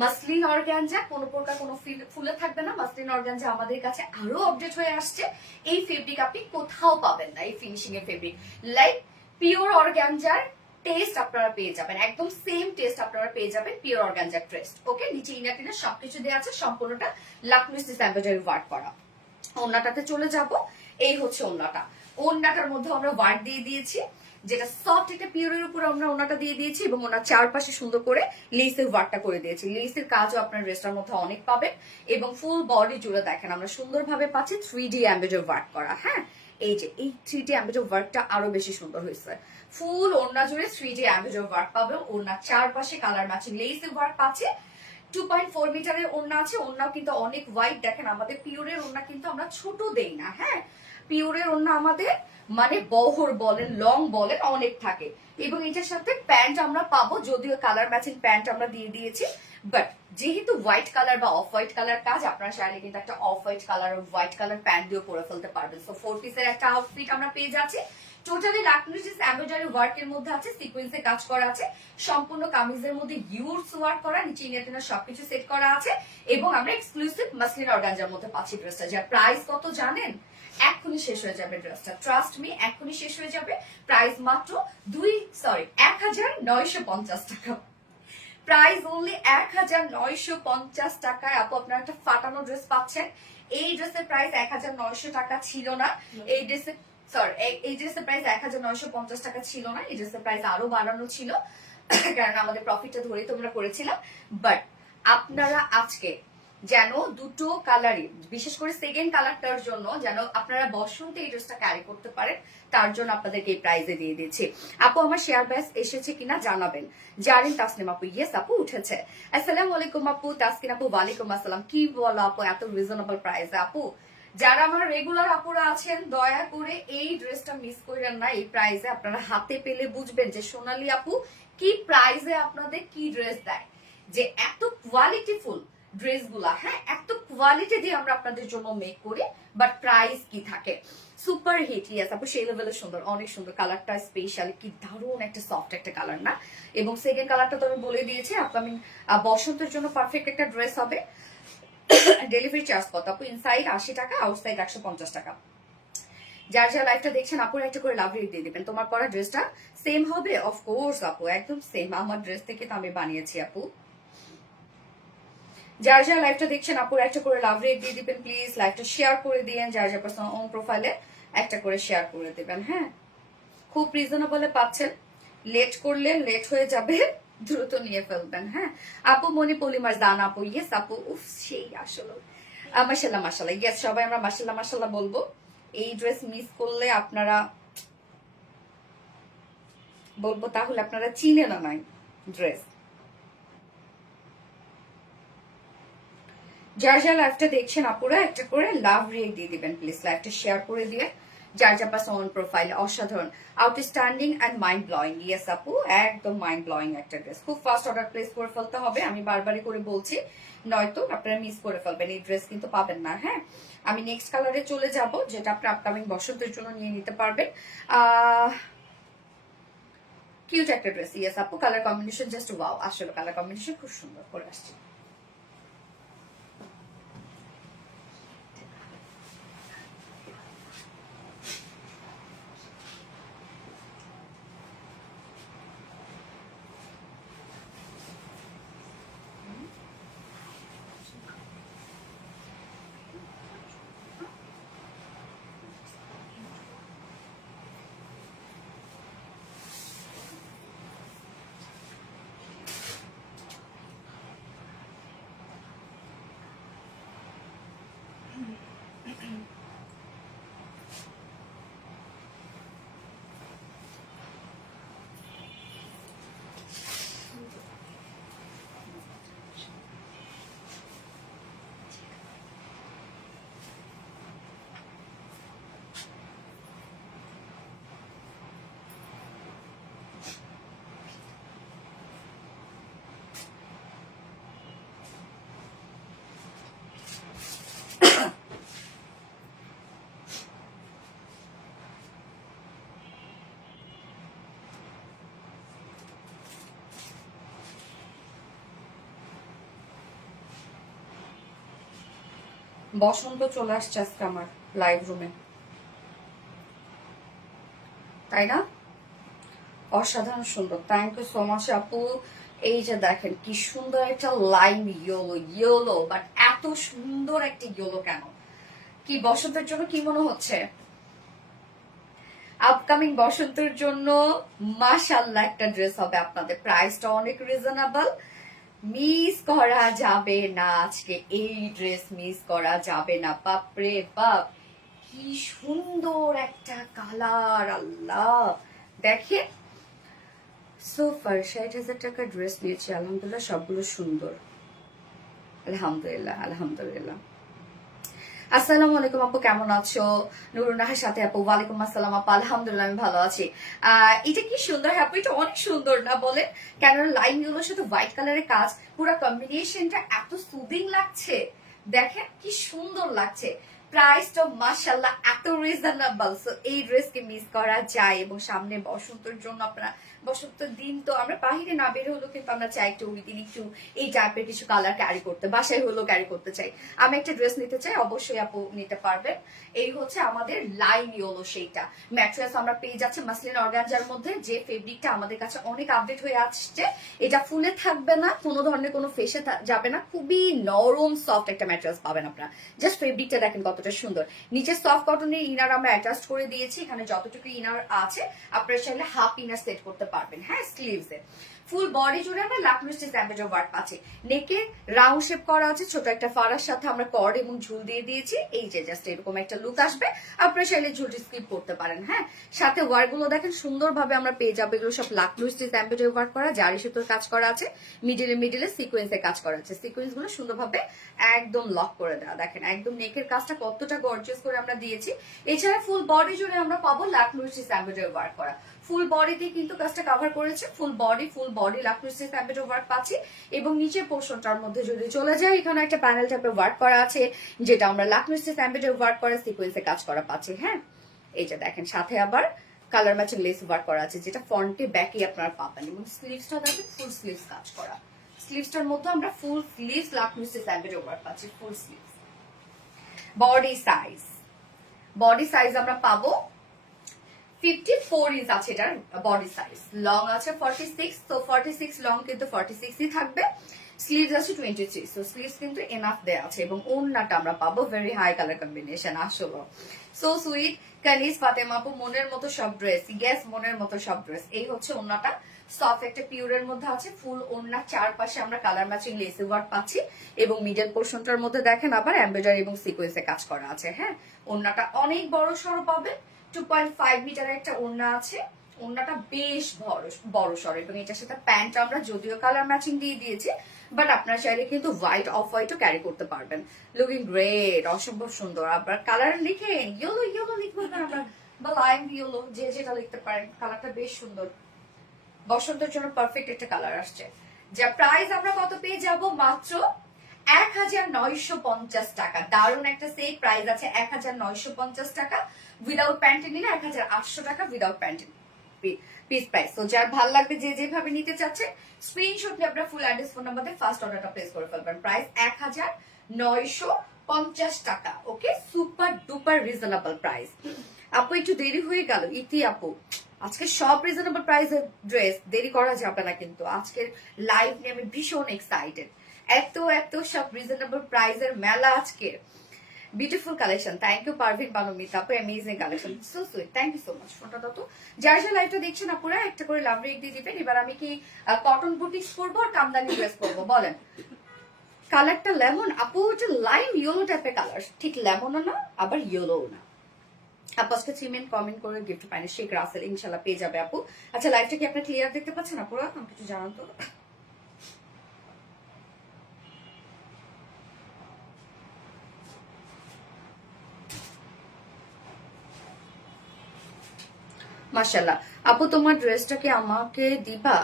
মাসলিন অর্গানজা কোনো প্রকার কোনো ফুলে থাকবে না। মাসলিন অর্গানজা আমাদের কাছে আরো আপডেট হয়ে আসছে। এই ফেব্রিক আপনি কোথাও পাবেন না, এই ফিনিশিং এর fabric. Like pure organza test আপনারা পেয়ে যাবেন, একদম সেম টেস্ট আপনারা পেয়ে যাবেন পিওর অর্গানজার টেস্ট। ওকে, নিচে ইনার টিনার সবকিছু দেওয়া আছে, সম্পূর্ণটা লাকনো স্টিচ এমব্রয়ডারি ওয়ার্ক করা। ওড়নাটাতে চলে যাব। এই হচ্ছে ওড়নাটা, ওড়নাটার মধ্যে আমরা ওয়ার্ক দিয়ে দিয়েছি, যেটা সফট একটা পিওরের উপর আমরা ওড়নাটা দিয়ে দিয়েছি, এবং ওনার চারপাশে সুন্দর করে লেসের ওয়ার্কটা করে দিয়েছি। লেসের কাজও আপনার ড্রেসটার মধ্যে অনেক পাবেন, এবং ফুল বডি জুড়ে দেখেন আমরা সুন্দরভাবে পাচ্ছি 3D এমব্রয়ডারি ওয়ার্ক করা। হ্যাঁ, এই যে এই 3D এমব্রয়ডারি ওয়ার্কটা আরো বেশি সুন্দর হয়েছে। ফুল ওড়না জুড়ে 3D এমব্রয়ডারি ওয়ার্ক পাবেন। ওড়নার চারপাশে কালার ম্যাচিং লেসের ওয়ার্ক পাচ্ছে। 2.4 মিটারের ওড়না আছে, ওড়নাও কিন্তু অনেক ওয়াইড। দেখেন আমাদের পিওরের ওড়না কিন্তু আমরা ছোট দেই না। হ্যাঁ, পিওরের ওড়না আমাদের মানে বহর বলেন, লং বলেন, অনেক থাকে। এবং এটার সাথে প্যান্ট আমরা পাবো, যদিও কালার ম্যাচিং প্যান্ট আমরা দিয়ে দিয়েছি, বাট যেহেতু হোয়াইট কালার বা অফ হোয়াইট কালার কাজ, আপনারা চাইলে কিন্তু একটা of white colour O white colour pant দিয়েও পরে ফেলতে পারবেন। সো 4 পিসের একটা আউটফিট আমরা পেয়ে যাচ্ছি। টোটালি লাকনো স্টিচ এমব্রয়ডারি ওয়ার্কের মধ্যে আছে, সিকোয়েন্সে কাজ করা আছে, সম্পূর্ণ কামিজের মধ্যে ইউজ ওয়ার্ক করা, নিচে ইনার সবকিছু সেট করা আছে, এবং আমরা এক্সক্লুসিভ মাসলিন অর্গানজার মধ্যে পাচ্ছি ড্রেসটা। যার প্রাইস কত জানেন? এক্ষুনি শেষ হয়ে যাবে ড্রেসটা, ট্রাস্ট মি, এক্ষুনি শেষ হয়ে যাবে। প্রাইস মাত্র 1950 টাকা। প্রাইস অনলি 1950 টাকায় আপু আপনারা একটা ফাটানো ড্রেস পাচ্ছেন। এই ড্রেসের প্রাইস 1900 টাকা ছিল না। এই ড্রেসের এই ড্রেসের প্রাইস 1950 টাকা ছিল না। এই ড্রেসের প্রাইস আরো বাড়ানো ছিল, কারণ আমাদের প্রফিটটা ধরেই তোমরা করেছিলাম। বাট আপনারা আজকে যেন দুটো কালারই, বিশেষ করে সেকেন্ড কালারটার জন্য যেন আপনারা বসন্তে এই ড্রেসটা ক্যারি করতে পারেন, তার জন্য আপনাদেরকে এই প্রাইজে দিয়ে দিচ্ছি। আপু আমার শেয়ার ব্যাস এসেছে কিনা জানাবেন। জারিন তাসনিম আপু, ইয়েস আপু উঠেছে। আসসালামু আলাইকুম আপু। তাসকিন আপু ওয়ালাইকুম আসসালাম। কি বলো আপু, এত রিজনেবল প্রাইসে? আপু যারা আমার রেগুলার আপুরা আছেন দয়া করে এই ড্রেসটা মিস করেন না। এই প্রাইসে আপনারা হাতে পেলে বুঝবেন যে সোনালী আপু কি প্রাইসে আপনাদের কি ড্রেস দেয়, যে এত কোয়ালিটিফুল ড্রেসগুলা, হ্যাঁ এত কোয়ালিটি দিয়ে আমরা আপনাদের জন্য মেক করি, বাট প্রাইস কি থাকে। সুপার হিট, ইয়েস আপু সেই লেভেলের সুন্দর, অনেক সুন্দর। কালারটা স্পেশালি কি দারুণ একটা সফট একটা কালার না? এবং সেকেন্ড কালারটা তো আমি বলে দিয়েছি, আপকামিং বসন্তের জন্য পারফেক্ট একটা ড্রেস হবে। ডেলিভারি চার্জ কত আপু? ইনসাইড 80 টাকা, আউটসাইড 150 টাকা। যার যার লাইফটা দেখছেন আপুর একটা করে লাভ রেট দিয়ে দিবেন। তোমার পরা ড্রেসটা সেম হবে? অফকোর্স আপু, একদম সেম। আমার ড্রেস থেকে তো আমি বানিয়েছি আপু। যার যার লাইভটা দেখছেন আপুর একটা করে লাভ রেট দিয়ে দিবেন প্লিজ। লাইভটা শেয়ার করে দিয়েন, যার যার পার্সোনাল অন প্রোফাইলে একটা করে শেয়ার করে দিবেন। হ্যাঁ খুব রিজনেবলে পাচ্ছেন, লেট করলে লেট হয়ে যাবে, দ্রুত নিয়ে ফেলবেন। হ্যাঁ আপু মনি পলিমার দান আপু, ইয়েস আপু উফ সেই আসলে মাশাল্লাহ মাশাল্লাহ, ইয়েস সবাই আমরা মাশাল্লাহ মাশাল্লাহ বলবো। এই ড্রেস মিস করলে আপনারা বলবো তাহলে আপনারা চিনে না নাই ড্রেস। যার যার লাইভটা দেখছেন আপুরা একটা করে লাভ রেট দিয়ে দিবেন প্লিজ। লাইভটা শেয়ার করে দিয়ে যার যার পাশে অন প্রোফাইল। অসাধারণ, outstanding and mind blowing. Yes আপু একদম মাইন্ড ব্লোয়িং একটা ড্রেস। খুব ফাস্ট অর্ডার প্লেস করে ফেলতে হবে, আমি বারবারই করে বলছি, নয়তো আপনারা মিস করে ফেলবেন, এই ড্রেস কিন্তু পাবেন না। হ্যাঁ আমি নেক্সট কালারে চলে যাব, যেটা আপনি আপকামিং বসন্তের জন্য নিয়ে নিতে পারবেন। কিউট একটা ড্রেস, ইয়েস আপু কালার কম্বিনেশন জাস্ট ওয়াও, আসলে কালার কম্বিনেশন খুব সুন্দর করে আসছে। বসন্ত চলে আসছে আজকে আমার লাইভ রুমে, তাই না? অসাধারণ সুন্দর, থ্যাংক ইউ সো মাচ আপু। এই যে দেখেন কি সুন্দর একটা লাইন ইয়েলো, ইয়েলো বাট এত সুন্দর একটা ইয়েলো কেন? কি বসন্তের জন্য কি মনে হচ্ছে? আপকামিং বসন্তের জন্য মাশাআল্লাহ একটা ড্রেস হবে আপনাদের। প্রাইসটা অনেক রিজনেবল, মিস করা যাবে না আজকে এই ড্রেস, মিস করা যাবে না। বাপরে বাপ কি সুন্দর একটা কালার, আল্লাহ দেখেন। সোফার 60,000 টাকার ড্রেস নিয়েছি, আলহামদুলিল্লাহ সবগুলো সুন্দর, আলহামদুলিল্লাহ আলহামদুলিল্লাহ। আসসালামু আলাইকুম আপু, কেমন আছো? নুরুন্নাহার সাথে আপু, ওয়ালাইকুম আসসালাম আপু, আলহামদুলিল্লাহ আমি ভালো আছি। এটা কি সুন্দর আপু, এটা অনেক সুন্দর না বলেন? কেননা লাইন গুলোর সাথে হোয়াইট কালারের কাজ, পুরো কম্বিনেশনটা এত সুদিং লাগছে, দেখেন কি সুন্দর লাগছে। প্রাইসটা মাশাআল্লাহ এত রিজনেবল, সো এই ড্রেসকে মিস করা যায়। এবং সামনে বসন্তের জন্য আপনারা, বসন্তের দিন তো আমরা বাহিরে না বের হলেও কিন্তু আমরা চাই একটু উইদিন একটু এই টাইপের কিছু কালার ক্যারি করতে, বাসায় হলেও ক্যারি করতে চাই। আমি একটা ড্রেস নিতে চাই, অবশ্যই আপু নিতে পারবেন। এই হচ্ছে আমাদের লাইন ইয়েলো, সেইটা ম্যাট্রেস আমরা পেয়ে যাচ্ছি মাসলিন অর্গানজার মধ্যে, যে ফেব্রিকটা আমাদের কাছে অনেক আপডেট হয়ে আসছে। এটা ফুলে থাকবে না, কোনো ধরনের কোনো ফেসে যাবে না, খুবই নরম সফট একটা ম্যাট্রেস পাবেন আপনারা। জাস্ট ফেব্রিকটা দেখেন কতটা সুন্দর। নিচে সফট কটনের ইনার আমরা অ্যাটাচ করে দিয়েছি, এখানে যতটুকু ইনার আছে আপনারা চাইলে হাফ ইনার সেট করতে পারবেন। হ্যাঁ স্লিভসে ফুল বডি জুড়ে আমরা লাকমি স্টিচ এমব্রয়ডারি ওয়ার্ক পাচ্ছি। নেকে রাউন্ড শেপ করা আছে, ছোট একটা ফাড়ার সাথে আমরা কর্ড এবং ঝুল দিয়ে দিয়েছি। এই যে জাস্ট এরকম একটা লুক আসবে, আপনারা চাইলে ঝুলটি স্কিপ করতে পারেন। হ্যাঁ, সাথে ওয়ার্ক গুলো দেখেন সুন্দরভাবে আমরা পেয়ে যাবো। এগুলো সব লাকমি স্টিচ এমব্রয়ডারি ওয়ার্ক করা, জারি সুতোর কাজ করা আছে, মিডিলে সিকোয়েন্সে কাজ করা আছে। সিকোয়েন্স গুলো সুন্দরভাবে একদম লক করে দেওয়া, দেখেন একদম নেকের কাজটা কতটা গর্জিয়াস করে আমরা দিয়েছি। এছাড়া ফুল বডি জুড়ে আমরা পাবো লাকমি স্টিচ এমব্রয়ডারি ওয়ার্ক করা। ফুল বডিতে কিন্তু কাজটা কভার করেছে, ফুল বডি লাকমি স্টিচ এমব্রয়ডারি ওয়ার্ক পাচ্ছি। এবং নিচের পোর্শনটার মধ্যে যদি চলে যায়, এখানে একটা প্যানেল টাইপের ওয়ার্ক করা আছে, যেটা আমরা লাকমি স্টিচ এমব্রয়ডারি ওয়ার্ক করে সিকোয়েন্সে কাজ করা পাচ্ছি। হ্যাঁ, এই যে দেখেন সাথে আবার কালার ম্যাচিং লেস ওয়ার্ক করা আছে, যেটা ফ্রন্টে ব্যাকে আপনারা পাবেন। এবং স্লিভসটা দেখেন ফুল স্লিভস কাজ করা। স্লিভসটার মধ্যে আমরা ফুল স্লিভস লাকমি স্টিচ এমব্রয়ডারি ওয়ার্ক পাচ্ছি, ফুল স্লিভস। বডি সাইজ আমরা পাবো 54 ইঞ্চ আছে এটার বডি সাইজ। লং আছে 46, তো 46 লং কিন্তু 46ই থাকবে। স্লিভস আছে 23, সো স্লিভস কিন্তু এনাফ দেয়া আছে। এবং ওড়নাটা আমরা পাবো ভেরি হাই কালার কম্বিনেশন, আসলে সো সুইট। কানিজ ফাতেমা আপু, মনের মতো সব ড্রেস, ইয়েস মনের মতো সব ড্রেস। এই হচ্ছে ওড়নাটা, সফট একটা পিওরের মধ্যে আছে। ফুল ওড়নার চারপাশে আমরা কালার ম্যাচিং লেস ওয়ার্ক পাচ্ছি। এবং মিডল পোর্শনটার মধ্যে দেখেন আবার এমব্রয়ডারি এবং সিকোয়েন্সে কাজ করা আছে। হ্যাঁ, ওড়নাটা অনেক বড় সড়ো পাবে, 2.5 মিটারের একটা ওড়না আছে। ওড়নাটা বেশ বড় সড়ো, এবং এটার সাথে প্যান্ট আমরা যদিও কালার ম্যাচিং দিয়ে দিয়েছি, বাট আপনারা চাইলে কিন্তু হোয়াইট অফ হোয়াইটও ক্যারি করতে পারবেন। লুকিং গ্রেট, অসম্ভব সুন্দর। আবার কালার লিখেন, ইয়েলো লিখবো না আমরা, বা লাইম ইয়েলো, যে যেটা লিখতে পারেন। কালারটা বেশ সুন্দর, বসন্তের জন্য পারফেক্ট একটা কালার আসছে। যা প্রাইস আমরা কত পেয়ে যাব, মাত্র 1950 টাকা। দারুণ একটা সেট প্রাইস আছে 1950 টাকা। উইদাউট প্যান্ট নিলে 1800 টাকা উইদাউট প্যান্ট পিস প্রাইস। তো যার ভালো লাগবে, যে যেভাবে নিতে চাচ্ছে, স্ক্রিনশট নিয়ে আপনারা ফুল অ্যাড্রেস ফোন নাম্বার দিয়ে ফার্স্ট অর্ডারটা প্লেস করে ফেলবেন। প্রাইস 1950 টাকা। ওকে, সুপার ডুপার রিজনেবল প্রাইস। আপু একটু দেরি হয়ে গেল, ইতি আপু আজকে সব রিজনেবল প্রাইসের ড্রেস, দেরি করা যাবে না কিন্তু। আজকের লাইভ নিয়ে আমি ভীষণ এক্সাইটেড। এত সব রিজনেবল প্রাইসের মেলা আজকে। Beautiful collection, thank you Parvin Banumita আপু, amazing collection, so sweet, thank you so much. ফোনটা তো যার লাইভটা দেখছেন আপুরা একটা করে লাভ রেক দিয়ে দিবেন। এবার আমি কি কটন বুটিক্স পরবো আর কামদানি ড্রেস পরবো বলেন? কালারটা লেমন আপু, ওটা লাইম ইয়েলো টাইপের কালার, ঠিক লেমনও না আবার ইয়েলোও না। আপু আজকে 3 মিনিট কমেন্ট করে গিফট পাইনি, শেখ রাসেল ইনশাল্লাহ পেয়ে যাবে আপু। আচ্ছা, লাইভটা কি আপনি ক্লিয়ার দেখতে পাচ্ছেন আপুরা? আমাকে একটু জানান তো। মাশাআল্লাহ আপু, তোমার ড্রেসটা কি আমাকে দিবা?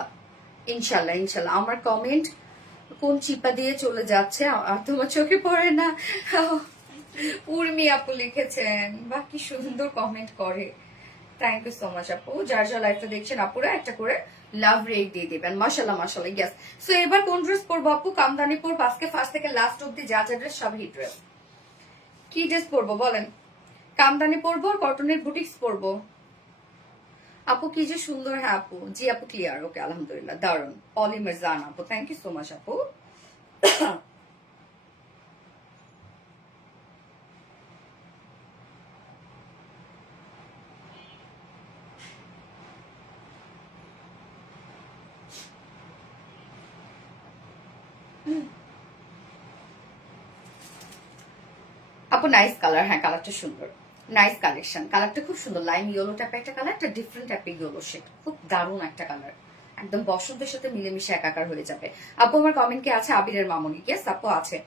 ইনশাল্লাহ। আমার কমেন্ট কোন চিপা দিয়ে চলে যাচ্ছে, আর তোমার চোখে পড়ে না? উর্মি আপু লিখেছেন, বা কি সুন্দর কমেন্ট করে। থ্যাংক ইউ সো মাচ আপু। যার লাইভটা দেখছেন আপুরা একটা করে লাভ রেট দিয়ে দিবেন। মাশাআল্লাহ ইয়েস। সো এবার কোন ড্রেস পরবো আপু? কামদানি পরবো আজকে ফার্স্ট থেকে লাস্ট অব্দি যা ড্রেস সব হিট ড্রেস। কি ড্রেস পরবো বলেন? কামদানি পরবো, কটনের বুটিক্স পরবো। আপু কি যে সুন্দর। হ্যাঁ আপু, জি আপু ক্লিয়ার, ওকে আলহামদুলিল্লাহ, দারুন। পলিমার জান আপু, থ্যাংক ইউ সো মাচ আপু। আপু নাইস কালার, হ্যাঁ কালারটা সুন্দর, নাইস কালেকশন। কালারটা খুব সুন্দর, লাইম ইয়েলো টাইপের একটা কালার, একটা ডিফারেন্ট টাইপের ইয়েলো শেড, খুব দারুণ একটা কালার, একদম বসন্তের সাথে মিলেমিশে একাকার হয়ে যাবে। আপু আমার কমেন্ট কে আছে? আবিরের মামনি, ইয়েস আপু আছে।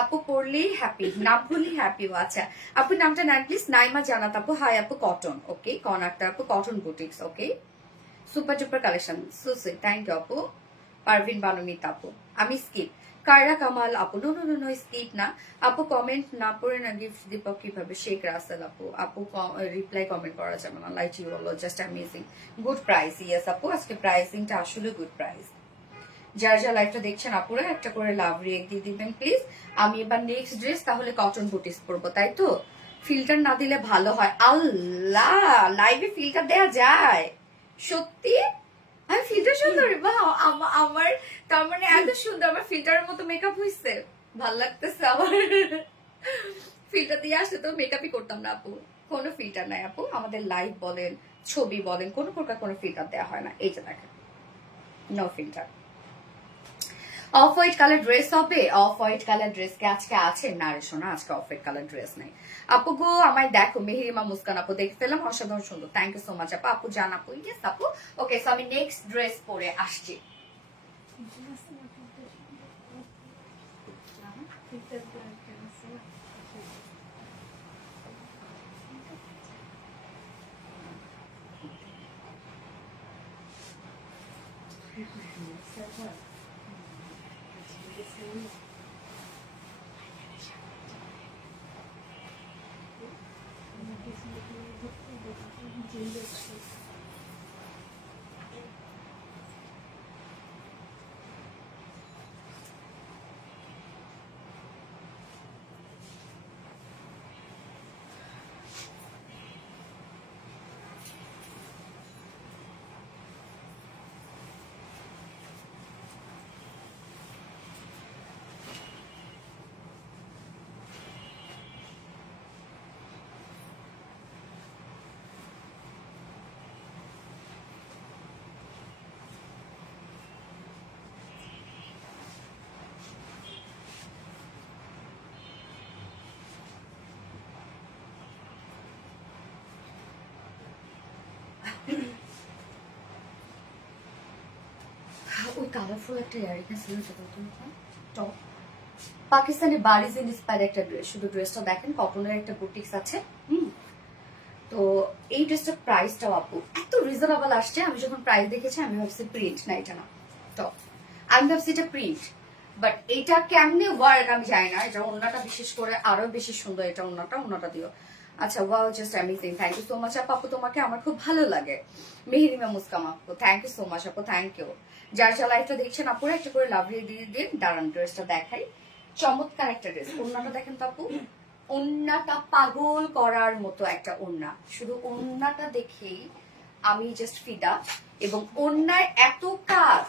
আপু পড়লেই হ্যাপি, নাম বললেই হ্যাপি। আচ্ছা আপু নামটা নেন প্লিজ। নাইমা জানাত আপু, হাই আপু কটন, ওকে কর্নারটা আপু cotton boutiques, okay super duper collection, so sweet, thank you আপু। পারভিন বানুমিত আপু, আমি স্কিপ। কায়রা কামাল আপু, নো স্কিপ না আপু, কমেন্ট না পড়ে না গিফট দীপক কিভাবে? শেখ রাসেল আপু, রিপ্লাই কমেন্ট করা যাবে না, লাইট ইউ হলো just amazing, good price. Yes আপু, আজকে প্রাইসিংটা আসলে গুড প্রাইস। যার লাইফটা দেখছেন আপুরা একটা করে লাভ রিয়েক্ট দিয়ে দিবেন প্লিজ। আমি এবার নেক্সট ড্রেস তাহলে কটন বুটিক্স পরবো, তাই তো? ফিল্টার না দিলে ভালো হয়। আল্লাহ, লাইভে ফিল্টার দেয়া যায় সত্যি? আমি ফিল্টার সুন্দর, বাহ আমার, তার মানে এত সুন্দর আমার ফিল্টারের মতো মেকআপ হয়েছে, ভাল লাগতেছে আমার। ফিল্টার দিয়ে আসলে তো মেকআপই করতাম না আপু, কোনো ফিল্টার নাই আপু, আমাদের লাইভ বলেন ছবি বলেন কোনো প্রকার কোনো ফিল্টার দেওয়া হয় না। এই যে দেখেন no filter. Off white colour dress হবে? অফ হোয়াইট কালার ড্রেস কে আজকে আছে? না রে শোনা, আজকে অফ হোয়াইট কালার ড্রেস নেই। আপু গো আমায় দেখো, মেহেরিমা মুস্কান আপু দেখে ফেলাম, অসাধারণ সুন্দর, থ্যাংক ইউ সো মাচ আপু। আপু জান আপু, ইয়েস আপু। ওকে, সো আমি নেক্সট ড্রেস পরে আসছি। ওই কালারফুল একটা ইয়ারিং ছিল সেটা টপ, পাকিস্তানি বারিজ ইন্সপায়ার একটা ড্রেস, শুধু ড্রেসটা দেখেন, কটনের একটা বুটিক্স আছে। তো এই ড্রেসটার প্রাইসটাও আপু এত রিজনেবল আসছে, আমি যখন প্রাইস দেখেছি আমি ভাবছি প্রিন্ট না, এটা না টপ, আমি ভাবছি এটা প্রিন্ট, বাট এটা কেমনে ওয়ার্ক আমি জানি না। এটা ওন্নাটা বিশেষ করে আরো বেশি সুন্দর, এটা ওন্নাটা দিও। আচ্ছা, wow, just amazing, thank you so much আপু, তোমাকে আমার খুব ভালো লাগে। মেহেরিমা মুস্কাম আপু, থ্যাংক ইউ সো মাচ আপু, থ্যাংক ইউ। যার যা লাইফটা দেখছেন আপুরা একটা করে লাভ দিয়ে দিন। দাঁড়ান, ড্রেসটা দেখাই, চমৎকার একটা ড্রেস। ওন্নাটা দেখেন তো আপু, ওন্নাটা পাগল করার মতো একটা ওন্না, শুধু ওন্নাটা দেখেই আমি জাস্ট ফিদা। এবং ওন্নায় এত কাজ,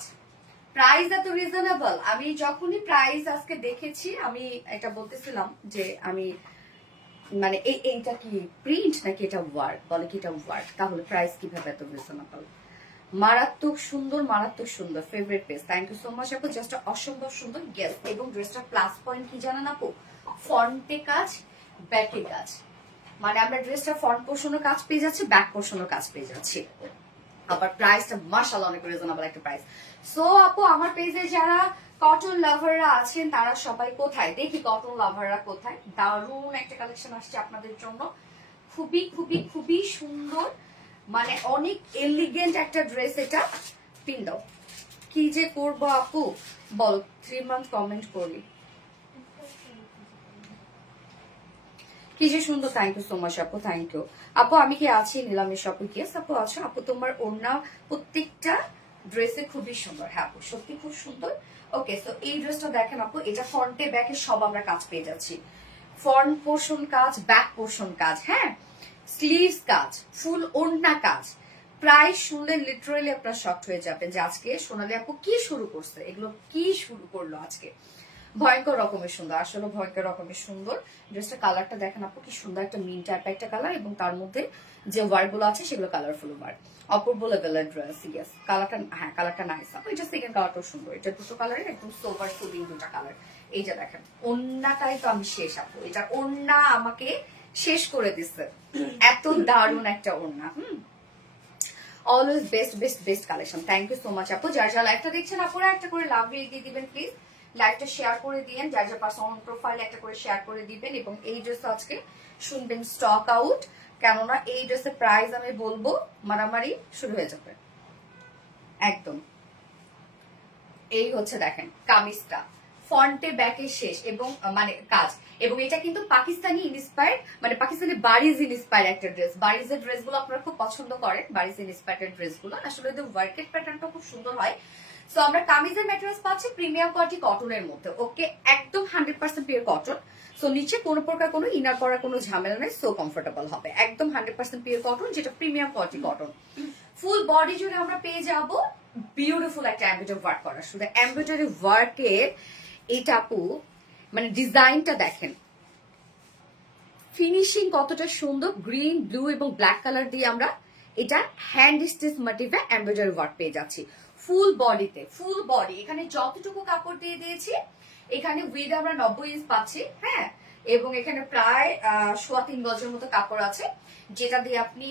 প্রাইস এত রিজনেবল। আমি যখনই প্রাইস আজকে দেখেছি আমি এটা বলতেছিলাম যে আমি মানে এইটা কি প্রিন্ট নাকি এটা ওয়ার্ক, বলে কি এটা ওয়ার্ক, তাহলে প্রাইস কিভাবে এত রিজনেবল। মারাত্মক সুন্দর, মারাত্মক সুন্দর, favourite piece, thank you so much আপু, জাস্ট অসম্ভব সুন্দর। গেস, এবং ড্রেসটার প্লাস পয়েন্ট কি জানেন আপু, ফ্রন্টে কাজ, ব্যাকে কাজ, মানে আমরা ড্রেসটা ফ্রন্ট পোর্শনের কাজ পেয়ে যাচ্ছি, ব্যাক পোর্শনের কাজ পেয়ে যাচ্ছি। আবার প্রাইসটা মাশাআল্লাহ অনেক রিজনেবল একটা প্রাইস। সো আপু, আমার পেজে যারা কটন লাভাররা আছেন তারা সবাই কোথায়, দেখি কটন লাভাররা কোথায়। দারুণ একটা কালেকশন আসছে আপনাদের জন্য, খুবই খুবই খুবই সুন্দর, মানে অনেক এলিগেন্ট একটা ড্রেস। এটা পিন দাও, কি যে করবো আপু বল, 3 মান্থ কমেন্ট করি, কি যে সুন্দর, থ্যাংক ইউ সো মাচ আপু, থ্যাংক ইউ আপু। আমি কি আছি নিলামের শপে? ইয়েস আপু আছো আপু, তোমার ওড়না প্রত্যেকটা ড্রেসে খুবই সুন্দর। হ্যাঁ আপু, সত্যি খুব সুন্দর। ওকে, সো এই ড্রেসটা দেখেন আপু, এটা ফ্রন্টে ব্যাকে সব আমরা কাজ পেয়ে যাচ্ছি, ফ্রন্ট পোর্শন কাজ, ব্যাক পোর্শন কাজ, হ্যাঁ স্লিভস কাজ, ফুল ওড়না কাজ। প্রাইস শুনলে লিটারালি আপনারা শকড হয়ে যাবেন যে আজকে সোনালী আপু কি শুরু করছে, এগুলো কি শুরু করলো আজকে। ভয়ঙ্কর রকমের সুন্দর, আসলে ভয়ঙ্কর রকমের সুন্দর। ড্রেসটা কালারটা দেখেন আপু, কি সুন্দর একটা মিন টাইপ একটা কালার, এবং তার মধ্যে যে ওয়ার্ক গুলো আছে সেগুলো কালারফুল ওয়ার্ক, অপূর্ব লেভেলের ড্রেস। ইয়েস, কালারটা, হ্যাঁ কালারটা নাইস আপু। এটা সেকেন্ড কালারটাও সুন্দর, এটা দুটো কালারের একদম সোভার সুদিং দুটা কালার। এই যে দেখেন, ওন্নাটাই তো আমি শেষ আপু, এটা ওন্না আমাকে শেষ করে দিচ্ছে, এত দারুণ একটা ওন্না। Always best best best collection, thank you so much আপু। যার যা লাইভটা দেখছেন আপুরা একটা করে লাভ দিয়ে দিবেন প্লিজ, লাইভটা শেয়ার করে দিয়েন, যার যার পার্সোনাল প্রোফাইল একটা করে শেয়ার করে দিবেন। এবং এই ড্রেস আজকে শুনবেন স্টক আউট, কেননা এই ড্রেসের প্রাইস আমি বলবো মারামারি শুরু হয়ে যাবে একদম। এই হচ্ছে দেখেন কামিজটা, ফ্রন্টে ব্যাকে শেষ এবং মানে কাজ, এবং এটা কিন্তু পাকিস্তানি ইন্সপায়ার্ড, মানে পাকিস্তানি বারিজ ইন্সপায়ার্ড একটা ড্রেস। বারিজের ড্রেসগুলো আপনারা খুব পছন্দ করেন, বারিজ ইন্সপায়ার্ড ড্রেসগুলো আসলে এদের ওয়ার্কের প্যাটার্নটা খুব সুন্দর হয়। সো আমরা কামিজের ম্যাটেরিয়ালস পাচ্ছি প্রিমিয়াম কোয়ালিটি কটনের মধ্যে, ওকে একদম 100% পিওর কটন। সো নিচে কোনো প্রকার কোনো ইনার করার কোনো ঝামেলা নেই, সো কমফোর্টেবল হবে, একদম 100% পিওর কটন, যেটা premium quality cotton. Full body জুড়ে আমরা পেয়ে যাব বিউটিফুল একটা এমব্রয়ডারি ওয়ার্ক করা, শুধু এমব্রয়ডারি ওয়ার্কের এটা আপু, মানে ডিজাইনটা দেখেন, ফিনিশিং কতটা সুন্দর, গ্রিন ব্লু এবং ব্ল্যাক কালার দিয়ে আমরা এটা হ্যান্ড স্টিচ মোটিভে এমব্রয়ডারি ওয়ার্ক পেয়ে যাচ্ছি। ফুল বডিতে, ফুল বডি, এখানে যতটুকু কাপড় দিয়ে দিয়েছি, এখানে উইথ আমরা 90 ইঞ্চ পাচ্ছি, হ্যাঁ, এবং এখানে প্রায় 3.25 গজের মতো কাপড় আছে, যেটা দিয়ে আপনি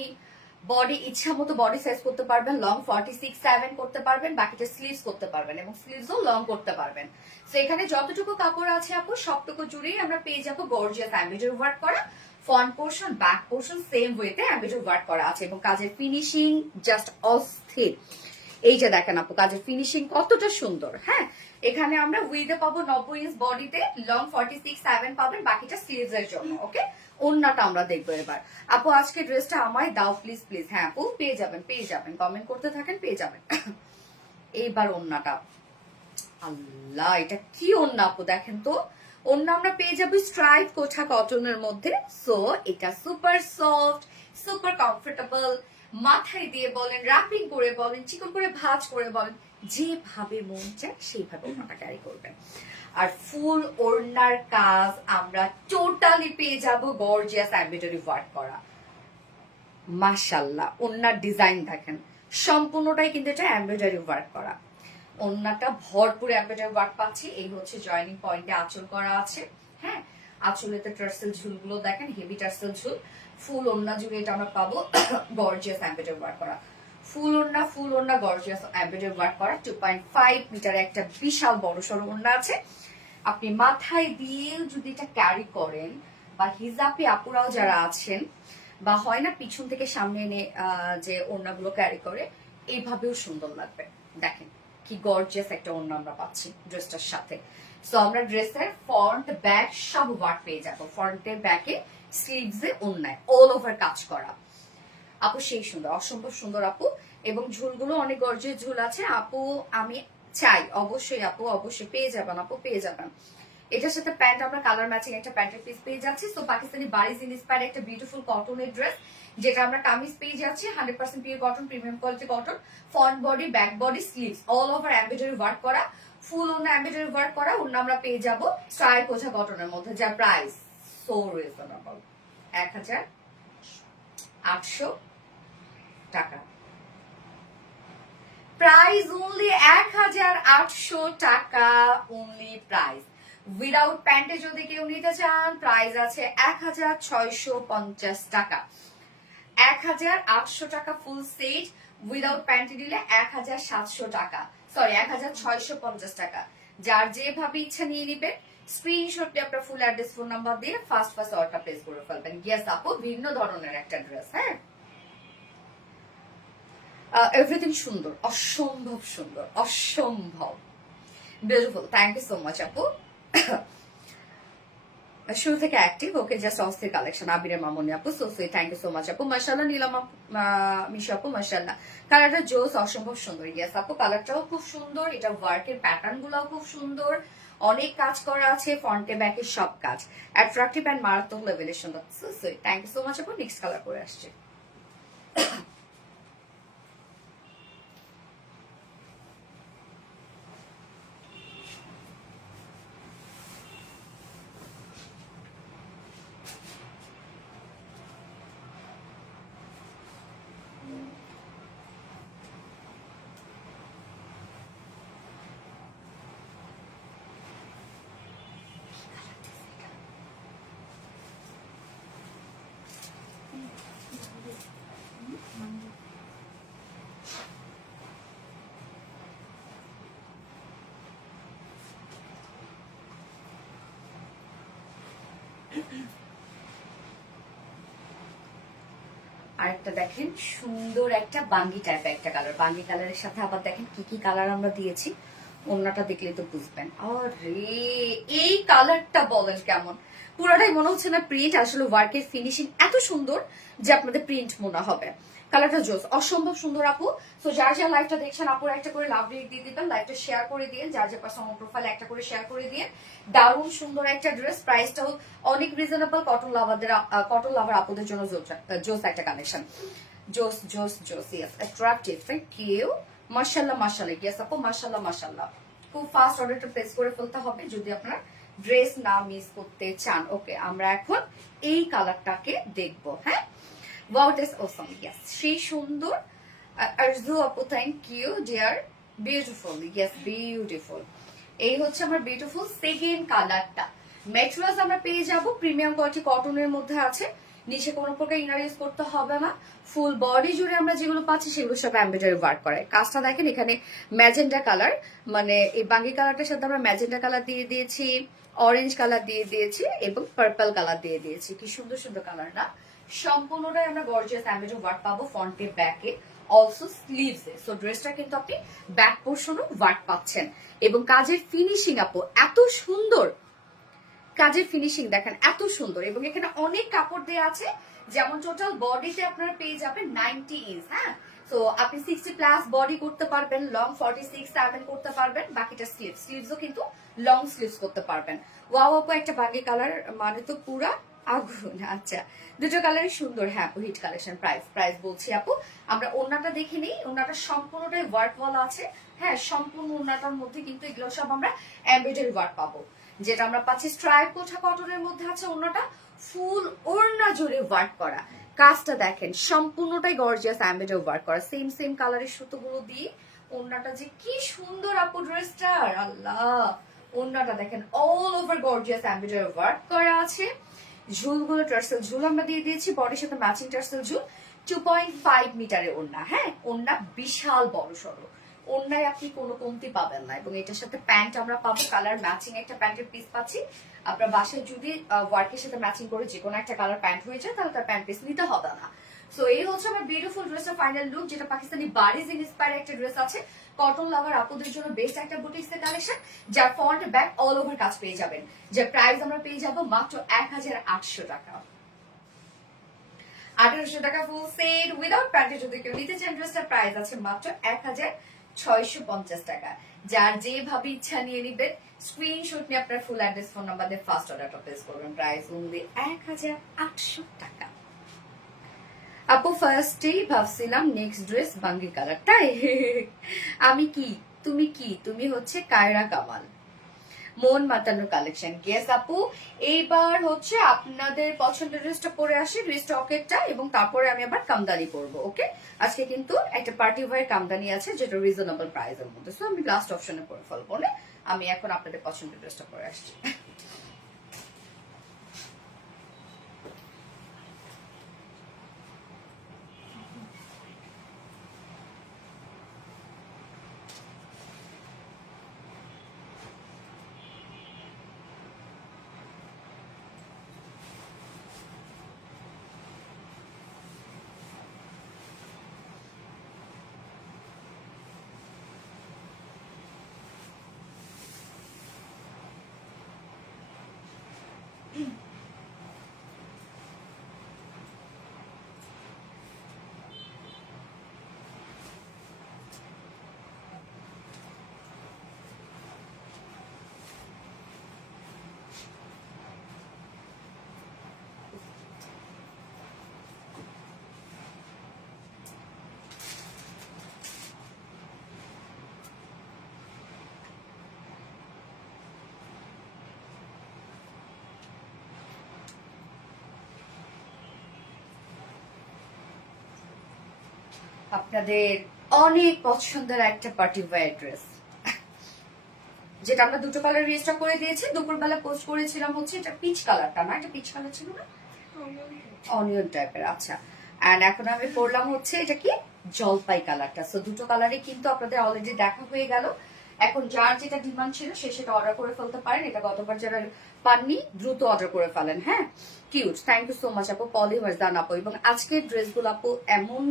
বডি ইচ্ছা মতো বডি সাইজ করতে পারবেন, লং 46-7 করতে পারবেন, বাকিটা স্লিভস করতে পারবেন এবং স্লিভসও লং করতে পারবেন। তো এখানে যতটুকু কাপড় আছে আপু সবটুকু জুড়েই আমরা পেয়ে যাবো গর্জিয়াস এমব্রয়ডারি ওয়ার্ক করা, front portion back portion same ওয়েতে এমব্রয়ডারি ওয়ার্ক করা আছে এবং কাজের ফিনিশিং জাস্ট অস্থির। এই যে দেখেন আপু কাজের ফিনিশিং কতটা সুন্দর। হ্যাঁ, এখানে আমরা উইথে পাবো 90 ইঞ্চ বডিতে, লং 46-7 পাবেন, বাকিটা স্লিভস এর জন্য। ওকে, ওন্নাটা আমরা দেখবো এবার। আপু আজকে ড্রেসটা আমায় দাও প্লিজ প্লিজ। হ্যাঁ আপু পেয়ে যাবেন, পেয়ে যাবেন, কমেন্ট করতে থাকেন, পেয়ে যাবেন। এইবার ওন্নাটা, আল্লাহ এটা কি ওন্না আপু, দেখেন তো ওন্না আমরা পেয়ে যাবো স্ট্রাইপ কোঠা কটনের মধ্যে। সো এটা সুপার সফট, সুপার কমফোর্টেবল, মাথায় দিয়ে বলেন, র্যাপিং করে বলেন, চিকন করে ভাঁজ করে বলেন, যেভাবে মন চায় সেইভাবে ওন্নাটা ক্যারি করবেন। আর ফুল ওড়নার কাজ আমরা টোটালি পেয়ে যাব গর্জিয়াস এমব্রয়ডারি ওয়ার্ক করা। মাশাআল্লাহ, ওড়নার ডিজাইন দেখেন, সম্পূর্ণটাই কিন্তু এটা এমব্রয়ডারি ওয়ার্ক করা। ওড়নাটা ভরপুর এমব্রয়ডারি ওয়ার্ক পাচ্ছি। এই হচ্ছে জয়েনিং পয়েন্টে আঁচল করা আছে। হ্যাঁ, আঁচলেতে টার্সেল ঝুলগুলো দেখেন, হেভি টার্সেল ঝুল। ফুল ওড়না জুড়ে এটা আমরা পাবো গর্জিয়াস এমব্রয়ডারি ওয়ার্ক করা। ফুল ওড়না গর্জিয়াস এমব্রয়ডারি ওয়ার্ক করা। 2.5 মিটার একটা বিশাল বড় সড়ো ওড়না আছে। আপনি মাথায় দিয়ে যদি এটা ক্যারি করেন, বা হিজাবি আপুরাও যারা আছেন, বা হয় না পিছন থেকে সামনে এনে যে ওড়নাগুলো ক্যারি করে, এইভাবেও সুন্দর লাগবে। দেখেন কি গর্জিয়াস একটা ওড়না আমরা পাচ্ছি ড্রেসটার সাথে। সো আমরা ড্রেসের ফ্রন্ট ব্যাক সব ওয়ার্ক পেয়ে যাবো। ফ্রন্টে ব্যাকে স্লিভসে ওড়নায় অল ওভার কাজ করা। আপু সেই সুন্দর, অসম্ভব সুন্দর আপু, এবং ঝুলগুলো অনেক গর্জিয়াস ঝুল আছে আপু। আমি চাই অবশ্যই আপু, অবশ্যই পেয়ে যাবেন আপু, পেয়ে যাবেন। এটার সাথে প্যান্ট আমরা কালার ম্যাচিং একটা প্যান্টের পিস পেয়ে যাচ্ছি। তো পাকিস্তানি বারিজ ইন্সপায়ার্ড একটা বিউটিফুল কটনের ড্রেস, যেটা আমরা কামিজ পেয়ে যাচ্ছি 100% pure cotton, premium quality cotton. Front body back body sleeves all over embroidery work করা, ফুল ওন্না এমব্রয়ডারি ওয়ার্ক করা। ওন্না আমরা পেয়ে যাবো স্টাইল কোঝা কটনের মধ্যে, যার প্রাইস সো রিজনেবল, 1800 টাকা। প্রাইস অনলি 1800 টাকা, অনলি প্রাইস। উইদাউট প্যান্টে যদি কেউ নিতে চান, প্রাইস আছে 1650 টাকা। 1800 টাকা ফুল সেট, উইদাউট প্যান্টে নিলে 1700 টাকা, সরি 1650 টাকা। যার যেভাবে ইচ্ছা নিয়ে নিবেন, স্ক্রিনশট দিয়ে আপনার ফুল অ্যাড্রেস ফোন নাম্বার দিয়ে ফার্স্ট অর্ডার প্লেস করে ফেলবেন। ইয়েস আপু, ভিন্ন ধরনের একটা ড্রেস। হ্যাঁ, এভরিথিং সুন্দর, অসম্ভব সুন্দর, অসম্ভব beautiful. Thank you so much আপু। শুরু থেকে অ্যাক্টিভ, ওকে, জাস্ট অস্থির কালেকশন। আবিরের মামনি আপু, so sweet, thank you so much আপু। মাশাআল্লাহ নিলাম মিশা আপু, মাশাআল্লাহ কালারটা জোস, অসম্ভব সুন্দর। ইয়েস আপু, কালারটাও খুব সুন্দর, এটা ওয়ার্কের প্যাটার্ন গুলাও খুব সুন্দর, অনেক কাজ করা আছে, ফ্রন্টে ব্যাকে সব কাজ অ্যাট্রাকটিভ অ্যান্ড মারাত্মক লেভেলের সুন্দর। So sweet, thank you so much আপু। নেক্সট কালার করে আসছে। আরেকটা দেখেন সুন্দর একটা বাঙ্গি টাইপের একটা কালার, বাঙ্গি কালারের সাথে আবার দেখেন কি কি কালার আমরা দিয়েছি, ওন্নাটা দেখলে তো বুঝবেন। আরে এই কালারটা বলেন কেমন, পুরোটাই মনে হচ্ছে না প্রিন্ট, আসলে ওয়ার্কের ফিনিশিং এত সুন্দর যে আপনাদের প্রিন্ট মনে হবে। কালারটা জোস, অসম্ভব সুন্দর আপু। তো যার যার লাইভটা দেখছেন আপুর একটা করে লাভ রেট দিয়ে দিবেন, লাইভটা শেয়ার করে দিয়ে, যার যার পার্সোনাল প্রোফাইল একটা করে শেয়ার করে দিয়ে। দারুণ সুন্দর একটা ড্রেস, প্রাইসটাও অনেক রিজনেবল, কটন লাভার আপুদের জন্য জোস একটা কালেকশন। জোস জোস জোস, ইয়েস, অ্যাট্রাকটিভ, থ্যাংক ইউ। মাশাআল্লাহ মাশাআল্লাহ, ইয়েস আপু, মাশাআল্লাহ মাশাআল্লাহ। খুব ফাস্ট অর্ডারটা প্লেস করে ফেলতে হবে যদি আপনার ড্রেস না মিস করতে চান। ওকে, আমরা এখন এই কালারটাকে দেখবো। হ্যাঁ, ওয়াও, দ্যাটস অসাম, ইয়েস, সেই সুন্দর। আরজু আপু, thank you dear. Beautiful, yes beautiful. এই হচ্ছে আমার বিউটিফুল সেকেন্ড কালারটা। ম্যাটেরিয়ালস আমরা পেয়ে যাব প্রিমিয়াম কোয়ালিটি কটনের মধ্যে আছে, নিচে কোনো প্রকার ইনার ইউজ করতে হবে না। ফুল বডি জুড়ে আমরা যেগুলো পাচ্ছি সেগুলো সব এমব্রয়ডারি ওয়ার্ক করায়। কাজটা দেখেন এখানে ম্যাজেন্ডা কালার, মানে এই বাঙ্গি কালারটার সাথে আমরা ম্যাজেন্ডা কালার দিয়ে দিয়েছি, অরেঞ্জ কালার দিয়ে দিয়েছি এবং পার্পল কালার দিয়ে দিয়েছি। কি সুন্দর সুন্দর কালার না? সম্পূর্ণটাই আমরা গর্জিয়াস এমব্রয়ডারি ওয়ার্ক পাবো ফ্রন্টে ব্যাকে অলসো স্লিভসে। সো ড্রেসটা কিন্তু আপনি ব্যাক পোর্শনও ওয়ার্ক পাচ্ছেন এবং কাজের ফিনিশিং আপু এত সুন্দর, কাজের ফিনিশিং দেখেন এত সুন্দর। এবং এখানে অনেক কাপড় দেওয়া আছে, যেমন টোটাল বডিতে আপনারা পেয়ে যাবেন 90 ইঞ্চ। হ্যাঁ, তো আপনি 60 প্লাস বডি করতে পারবেন, লং 46 7 করতে পারবেন, বাকিটা স্লিভসও কিন্তু লং স্লিভস করতে পারবেন। ওয়াও আপু একটা বাঙ্গি কালার মানে তো পুরা আগুন। আচ্ছা, দুটো কালারই সুন্দর। হ্যাঁ আপু, হিট কালেকশন। প্রাইস বলছি আপু, আমরা ওড়নাটা দেখে নিই। ওড়নাটা সম্পূর্ণটাই ওয়ার্ক ওয়ালা আছে। হ্যাঁ, সম্পূর্ণ ওড়নাটার মধ্যে কিন্তু এগুলো সব আমরা এমব্রয়ডারি ওয়ার্ক পাবো। যেটা আমরা পাচ্ছি স্ট্রাইপ কোঠা কটনের মধ্যে আছে। ওড়নাটা ফুল ওড়না জুড়ে ওয়ার্ক করা। কাজটা দেখেন সম্পূর্ণটাই গর্জিয়াস এমব্রয়ডারি ওয়ার্ক করা, সেম কালারের সুতোগুলো দিয়ে। ওড়নাটা যে কি সুন্দর আপু ড্রেসটার, আল্লাহ! ওড়নাটা দেখেন all over gorgeous embroidery work করা আছে। ঝুলগুলো টার্সেল ঝুল আমরা দিয়ে দিয়েছি, বডির সাথে ম্যাচিং টার্সেল ঝুল। 2.5 মিটারের ওড়না। হ্যাঁ, ওড়না বিশাল বড় সড়ো, ওড়নায় আপনি কোনো কমতি পাবেন না। এবং এটার সাথে প্যান্ট আমরা পাবো কালার ম্যাচিং, একটা প্যান্টের পিস পাচ্ছি। আপনার বাসায় যদি ওয়ার্কের সাথে ম্যাচিং করে যে কোনো একটা কালার প্যান্ট হয়ে যায় তাহলে তার প্যান্ট পিস নিতে হবে না। সো এই হচ্ছে আমার বিউটিফুল ড্রেসের ফাইনাল লুক, যেটা পাকিস্তানি বারিজ ইন্সপায়ার একটা ড্রেস আছে। কটন লাভার আপুদের জন্য বেস্ট একটা বুটিক্সের কালেকশন, যার ফ্রন্ট ব্যাক অল ওভার কাজ পেয়ে যাবেন। যার প্রাইস আমরা পেয়ে যাবো মাত্র 1800 টাকা। 1800 টাকা ফুল সেট উইদাউট প্যান্টে যদি কেউ নিতে চান, ড্রেসটার প্রাইস আছে মাত্র 1650 টাকা। যার যেভাবে ইচ্ছা নিয়ে নিবেন, স্ক্রিনশট নিয়ে আপনার ফুল অ্যাড্রেস ফোন নাম্বার দিয়ে ফার্স্ট অর্ডারটা প্লেস করবেন। প্রাইস অনলি 1800 টাকা। আপু ফার্স্টেই ভাবছিলাম নেক্সট ড্রেস বাঙ্গি কালার, তাই? আমি কি, তুমি কি, তুমি হচ্ছে কায়রা কামাল। মন মাতানো কালেকশন। গেস আপু, এইবার হচ্ছে আপনাদের পছন্দের ড্রেসটা পরে আসি, রিস্টকেরটা, এবং তারপরে আমি আবার কামদানি পরবো। ওকে, আজকে কিন্তু একটা পার্টি ওয়্যার কামদানি আছে যেটা রিজনেবল প্রাইসের মধ্যে। সো আমি লাস্ট অপশনে পরে ফেলবো না, আমি এখন আপনাদের পছন্দের ড্রেসটা পরে আসছি। আপনাদের অনেক পছন্দের একটা পার্টি ওয়্যার ড্রেস, যেটা আমরা দুটো কালার রিস্টক করে দিয়েছি। দুপুরবেলা পোস্ট করেছিলাম হচ্ছে এটা পিচ কালারটা, না এটা পিচ কালার ছিল না, অনিয়ন টাইপের। আচ্ছা, এন্ড এখন আমি পরলাম হচ্ছে এটা কি জলপাই কালারটা। সো দুটো কালারই কিন্তু আপনাদের অলরেডি দেখা হয়ে গেল। এখন যার যেটা ডিমান্ড ছিল সে সেটা অর্ডার করে ফেলতে পারেন। এটা গতবার যারা পাননি দ্রুত অর্ডার করে ফেলেন। হ্যাঁ, cute, thank you so much আপু, পলি ওয়াজদান আপু। এবং আজকের ড্রেসগুলো আপু এমন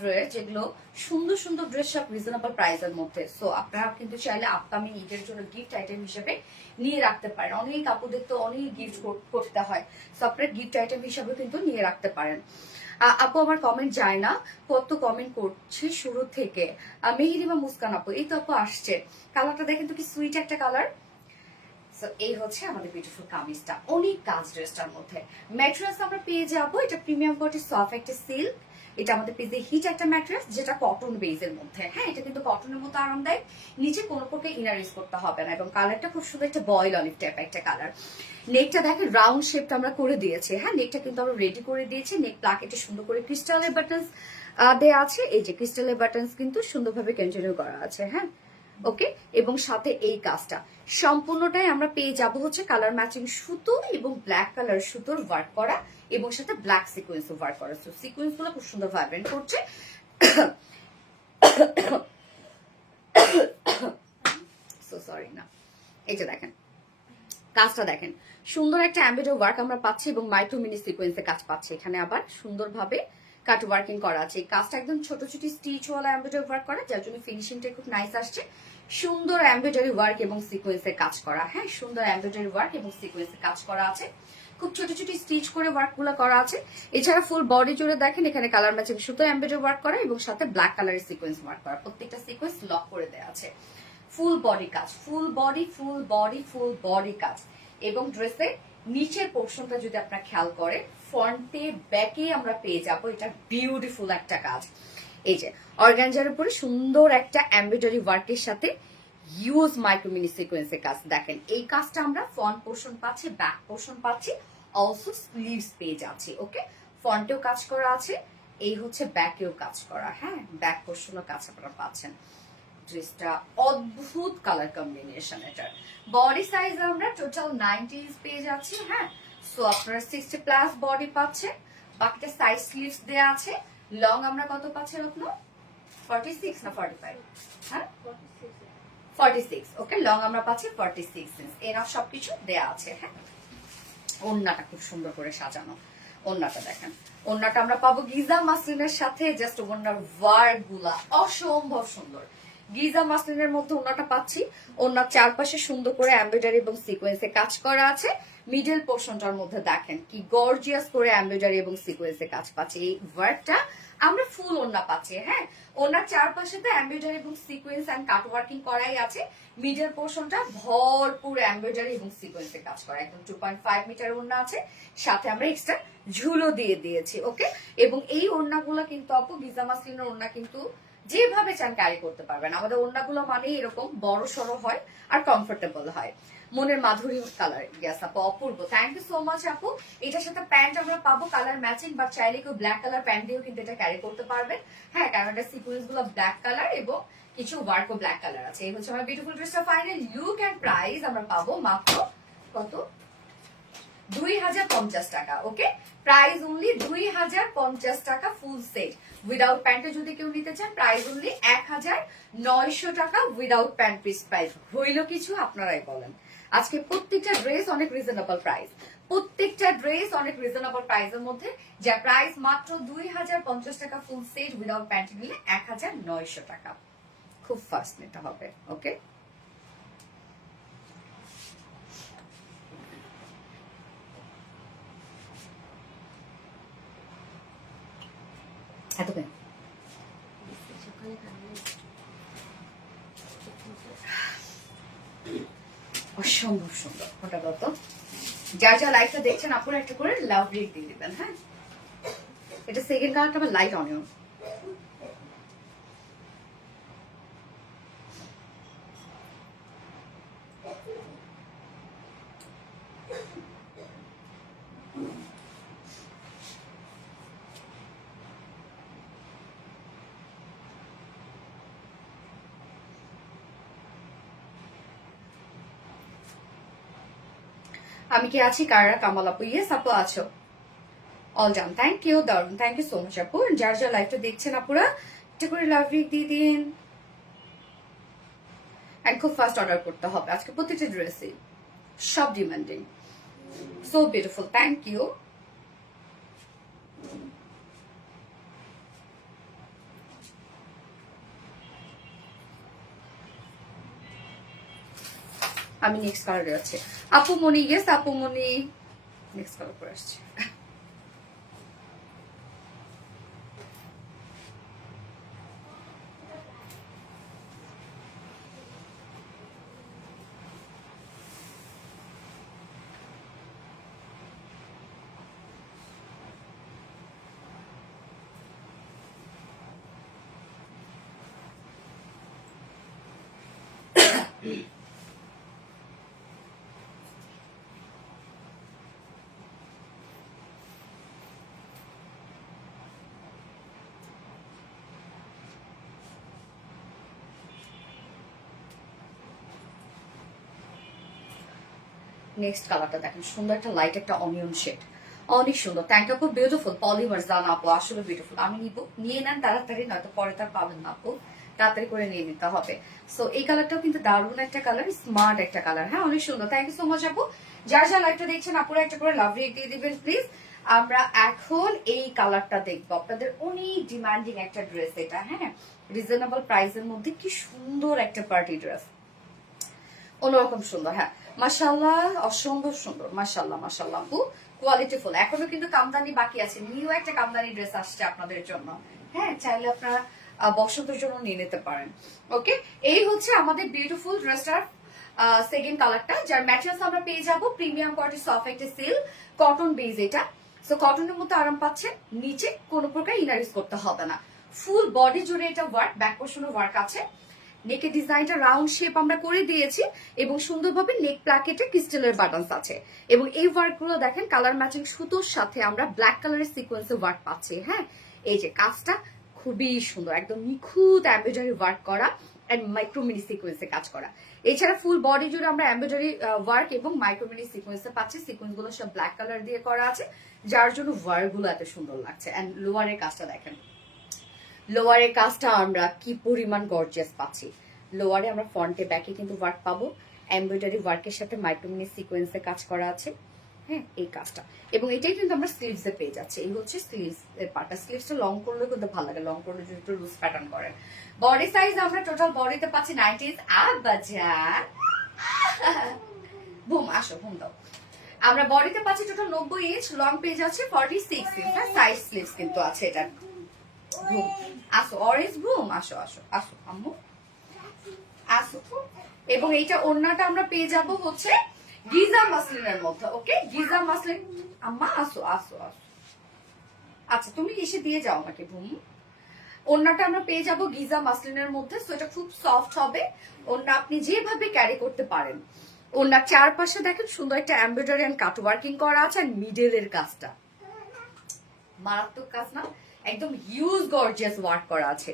ড্রেস যেগুলো সুন্দর সুন্দর ড্রেস, সব রিজনেবল প্রাইসের মধ্যে। সো আপনারা কিন্তু চাইলে আপকামিং ঈদের জন্য গিফট আইটেম হিসেবে নিয়ে রাখতে পারেন। অনেক আপুদের তো অনেক গিফট করতে হয়, সো আপনারা গিফট আইটেম হিসেবে কিন্তু নিয়ে রাখতে পারেন। আপু আমার কমেন্ট যায় না, কত কমেন্ট করছে শুরু থেকে। মেহেরিমা মুস্কান আপু, এই তো আপু আসছে। কালারটা দেখেন তো কি সুইট একটা কালার। সো এই হচ্ছে আমাদের বিউটিফুল কামিজটা, অনেক কাজ ড্রেসটার মধ্যে। ম্যাটেরিয়ালস আমরা পেয়ে যাবো, এটা প্রিমিয়াম কোয়ালিটির সফট একটা সিল্ক। এটা আমাদের পেজে হিট একটা ম্যাটেরিয়ালস, যেটা কটন বেজের মধ্যে। হ্যাঁ, এটা কিন্তু কটনের মতো আরামদায়ক, নিচে কোনো প্রকার ইনার ইউজ করতে হবে না। এবং কালারটা খুব সুন্দর একটা বয়েল অলিভ টাইপ একটা কালার। নেকটা দেখেন রাউন্ড শেপটা আমরা করে দিয়েছি। হ্যাঁ, নেকটা কিন্তু আমরা রেডি করে দিয়েছি। নেক প্লাকেটে সুন্দর করে ক্রিস্টালের বাটনস দেয়া আছে। এই যে ক্রিস্টালের বাটনস কিন্তু সুন্দরভাবে কন্টিনিউ করা আছে, হ্যাঁ ওকে। এবং সাথে এই কাজটা সম্পূর্ণটাই আমরা পেয়ে যাব হচ্ছে কালার ম্যাচিং সুতো এবং ব্ল্যাক কালার সুতোর ওয়ার্ক করা এবং সাথে ব্ল্যাক সিকোয়েন্স ওয়ার্ক করা। সো সিকোয়েন্স গুলো খুব সুন্দর ভাইব্রেন্ট করছে। সো সরি না, এই যে দেখেন কাজটা দেখেন, সুন্দর একটা এমব্রয়ডারি ওয়ার্ক আমরা পাচ্ছি এবং মাইক্রো মিনি সিকোয়েন্সে কাজ পাচ্ছি। এখানে আবার সুন্দরভাবে কাট ওয়ার্কিং করা আছে। এই কাজটা একদম ছোট ছোট স্টিচ ওয়ালা এমব্রয়ডারি ওয়ার্ক করা, যার জন্য ফিনিশিংটা খুব নাইস আসছে। সুন্দর এমব্রয়ডারি ওয়ার্ক এবং সিকোয়েন্সে কাজ করা, হ্যাঁ সুন্দর এমব্রয়ডারি ওয়ার্ক এবং সিকোয়েন্সে কাজ করা আছে। খুব ছোট ছোট স্টিচ করে ওয়ার্ক গুলো করা আছে। এছাড়া ফুল বডি জুড়ে দেখেন এখানে কালার ম্যাচিং সুতো এমব্রয়ডারি ওয়ার্ক করা এবং সাথে ব্ল্যাক কালারের সিকোয়েন্স ওয়ার্ক করা। প্রত্যেকটা সিকোয়েন্স লক করে দেওয়া আছে। ফুল বডি কাজ, full body full body full body কাজ। এবং ড্রেসের নিচের পোর্শনটা যদি আপনারা খেয়াল করেন, ফ্রন্টে ব্যাকে আমরা পেয়ে যাবো এটা বিউটিফুল একটা কাজ। এই যে অর্গানজার উপরে সুন্দর একটা এমব্রয়ডারি ওয়ার্কের সাথে ইউজ মাইক্রো মিনি সিকোয়েন্সের কাজ। দেখেন এই কাজটা আমরা ফ্রন্ট পোর্শন পাচ্ছি, ব্যাক পোর্শন পাচ্ছি, অলসো স্লিভস পেয়ে যাচ্ছি। ওকে, ফ্রন্টেও কাজ করা আছে, এই হচ্ছে ব্যাকেও কাজ করা, হ্যাঁ ব্যাক পোর্শনও কাজ আপনারা পাচ্ছেন। ড্রেসটা অদ্ভুত কালার কম্বিনেশন। এটার বডি সাইজ আমরা টোটাল 90 পেয়ে যাচ্ছি, হ্যাঁ। সো আপনারা 60+ বডি পাচ্ছেন, বাকিটা সাইজ স্লিভস দেয়া আছে। লং আমরা কত পাচ্ছি রত্ন? 46 না 45? হ্যাঁ 46। ওকে, লং আমরা পাচ্ছি 46 ইঞ্চ। এনাফ সবকিছু দেয়া আছে, হ্যাঁ। ওড়নাটা খুব সুন্দর করে সাজানো। ওড়নাটা দেখেন, ওড়নাটা আমরা পাবো গিজা মাসলিনের সাথে। জাস্ট ওড়নার ওয়ার্ক গুলা অসম্ভব সুন্দর। গিজা মাসলিনের মধ্যে ওড়নাটা পাচ্ছি। ওড়নার চারপাশে সুন্দর করে এমব্রয়ডারি এবং সিকোয়েন্সে কাজ করা আছে। মিডল পোর্শনটার মধ্যে দেখেন কি গর্জিয়াস করে এমব্রয়ডারি এবং সিকোয়েন্সে কাজ পাচ্ছি। এই ওয়ার্কটা আমরা ফুল ওড়না পাচ্ছি, হ্যাঁ। ওড়নার চারপাশে তো এমব্রয়ডারি এবং সিকোয়েন্স এন্ড কাট ওয়ার্কিং করাই আছে। মিডল পোর্শনটা ভরপুর এমব্রয়ডারি এবং সিকোয়েন্সে কাজ করা। একদম 2.5 মিটার ওড়না আছে, সাথে আমরা এক্সট্রা ঝুলো দিয়ে দিয়েছি। ওকে, এবং এই ওড়নাগুলো কিন্তু আপু গিজা মাসলিনের ওড়না কিন্তু যেভাবে চান ক্যারি করতে পারবেন। আমাদের ওড়নাগুলো মানে এরকম বড় সড়ো হয় আর কমফোর্টেবল হয়। মনের মাধুরী কালার। ইয়েস আপু, অপূর্ব, থ্যাংক ইউ সো মাচ আপু। এটার সাথে প্যান্ট আমরা পাবো কালার ম্যাচিং, বা চাইলে কেউ ব্ল্যাক কালার প্যান্ট দিয়েও কিন্তু এটা ক্যারি করতে পারবেন, হ্যাঁ, কারণ এটা সিকোয়েন্স গুলো ব্ল্যাক কালার এবং কিছু ওয়ার্কও ব্ল্যাক কালার আছে। এই হচ্ছে আমার বিউটিফুল ড্রেসটা ফাইনাল লুক এন্ড প্রাইস আমরা পাবো মাত্র কত? 2050 টাকা। ওকে, প্রাইস অনলি 2050 টাকা ফুল সেট। উইদাউট প্যান্টে যদি কেউ নিতে চান প্রাইস অনলি 1900 টাকা উইদাউট প্যান্ট পিস প্রাইস। হইল কিছু আপনারাই বলেন। আজকে প্রত্যেকটা ড্রেস অনেক রিজনেবল প্রাইস, প্রত্যেকটা ড্রেস অনেক রিজনেবল প্রাইসের মধ্যে, যা প্রাইস মাত্র 2050 টাকা ফুল সেট উইদাউট প্যান্ট নিলে 1900 টাকা। খুব ফাস্ট নিতে হবে। ওকে, এত কেন? অসম্ভব সুন্দর। ওটা কত? যার যা লাইটটা দেখছেন আপনারা একটা করে লাভ রেট দিয়ে দিবেন, হ্যাঁ। এটা সেকেন্ড কালারটা আবার লাইট অনিয়ন। আমি কি আছি? কারা? কামাল আপু, ইয়েস আপু আছো। অল ডান, থ্যাংক ইউ দারুন, থ্যাংক ইউ সো মাচ আপু। যার যা লাইভটা দেখছেন আপুরা একটা করে লাভ রেট দিয়ে দিন। এন্ড খুব ফাস্ট অর্ডার করতে হবে আজকে প্রতিটা ড্রেসে, সব demanding. So beautiful, thank you. আমি নেক্সট কালারে আছে আপু মনি। ইয়েস আপু মনি, নেক্সট কালার করে আসছে। নেক্সট কালারটা দেখেন, সুন্দর একটা লাইট একটা অনিয়ন শেড, অনেক সুন্দর। ট্যাঙ্কটা খুব বিউটিফুল, পলিমার জান আপু, আসলে বিউটিফুল। আমি নিব, নিয়ে নেন তাড়াতাড়ি, নয়তো পরে তার পাবেন না আপু, তাড়াতাড়ি করে নিয়ে নিতে হবে। সো এই কালারটাও কিন্তু দারুণ একটা কালার, স্মার্ট একটা কালার। হ্যাঁ, অনেক সুন্দর। থ্যাংক ইউ সো মাচ আপু। যার যার লাইভটা দেখছেন আপুরা একটা করে লাভ রেট দিয়ে দিবেন প্লিজ। আমরা এখন এই কালারটা দেখবো, আপনাদের অনেক ডিমান্ডিং একটা ড্রেস এটা। হ্যাঁ, রিজনেবল প্রাইসের মধ্যে কি সুন্দর একটা পার্টি ড্রেস, অন্যরকম সুন্দর। হ্যাঁ মাশাআল্লাহ, অসম্ভব সুন্দর, মাশাআল্লাহ মাশাআল্লাহ আপু, কোয়ালিটিফুল। এখনো কিন্তু কামদানি বাকি আছে, নিউ একটা কামদানি ড্রেস আসছে আপনাদের জন্য। হ্যাঁ, চাইলে আপনারা বসন্তের জন্য নিয়ে নিতে পারেন। ওকে, এই হচ্ছে আমাদের বিউটিফুল ড্রেসটার সেকেন্ড কালারটা, যার ম্যাটেরিয়ালস আমরা পেয়ে যাবো প্রিমিয়াম কোয়ালিটি সফট একটা সিল্ক কটন বেজ এটা। সো কটনের মধ্যে আরাম পাচ্ছেন, নিচে কোনো প্রকার ইনার ইউজ করতে হবে না। ফুল বডি জুড়ে এটা ওয়ার্ক, ব্যাক পোর্শনে ওয়ার্ক আছে। নেকের ডিজাইনটা রাউন্ড শেপ আমরা করে দিয়েছি এবং সুন্দরভাবে নেক প্লাকেটে ক্রিস্টালের বাটনস আছে। এবং এই ওয়ার্ক গুলো দেখেন কালার ম্যাচিং সুতোর সাথে আমরা ব্ল্যাক কালারের সিকোয়েন্সে ওয়ার্ক পাচ্ছি। হ্যাঁ, এই যে কাজটা খুবই সুন্দর, একদম নিখুঁত এমব্রয়ডারি ওয়ার্ক করা এন্ড মাইক্রো মিনি সিকোয়েন্সে কাজ করা। এছাড়া ফুল বডি জুড়ে আমরা এমব্রয়ডারি ওয়ার্ক এবং মাইক্রো মিনি সিকোয়েন্সে পাচ্ছি। সিকোয়েন্স গুলো সব ব্ল্যাক কালার দিয়ে করা আছে, যার জন্য ওয়ার্ক গুলো এত সুন্দর লাগছে। এন্ড লোয়ারের কাজটা দেখেন, লোয়ারের কাজটা আমরা কি পরিমাণ গর্জিয়াস পাচ্ছি। লোয়ারে আমরা ফ্রন্টে ব্যাকে কিন্তু ওয়ার্ক পাবো, এমব্রয়ডারি ওয়ার্কের সাথে মাইক্রোমিনি সিকোয়েন্সে কাজ করা আছে। হ্যাঁ, এই কাজটা, এবং এটাই কিন্তু আমরা স্লিভস এ পেয়ে যাচ্ছি। এই হচ্ছে স্লিভস এর পার্টটা। স্লিভসটা লং করলে কিন্তু ভালো লাগে, লং করলে যদি একটু লুজ প্যাটার্ন করেন। বডি সাইজ আমরা টোটাল বডিতে পাচ্ছি 90s। বাজার বুম, আসো বুম দাও। আমরা বডিতে পাচ্ছি টোটাল 90 ইঞ্চ, লং পেজ আছে 46 ইঞ্চ। হ্যাঁ, সাইজ স্লিভস কিন্তু আছে এটা। আসো অরেঞ্জ বুম, আসো আসো আসো আম্মু আসো। এবং এইটা ওড়নাটা আমরা পেয়ে যাব হচ্ছে গিজা মাসলিনের মধ্যে। ওকে, গিজা মাসলিন। আম্মা আসো আসো আসো। আচ্ছা, তুমি এসে দিয়ে যাও আমাকে বুম। ওড়নাটা আমরা পেয়ে যাব গিজা মাসলিনের মধ্যে। সো এটা খুব সফট হবে, ওড়না আপনি যেভাবে ক্যারি করতে পারেন। ওড়নার চারপাশে দেখেন সুন্দর একটা এমব্রয়ডারি এন্ড কাট ওয়ার্কিং করা আছে, আর মিডলের কাজটা মারাত্মক কাজ না, একদম হিউজ গর্জিয়াস ওয়ার্ক করা আছে,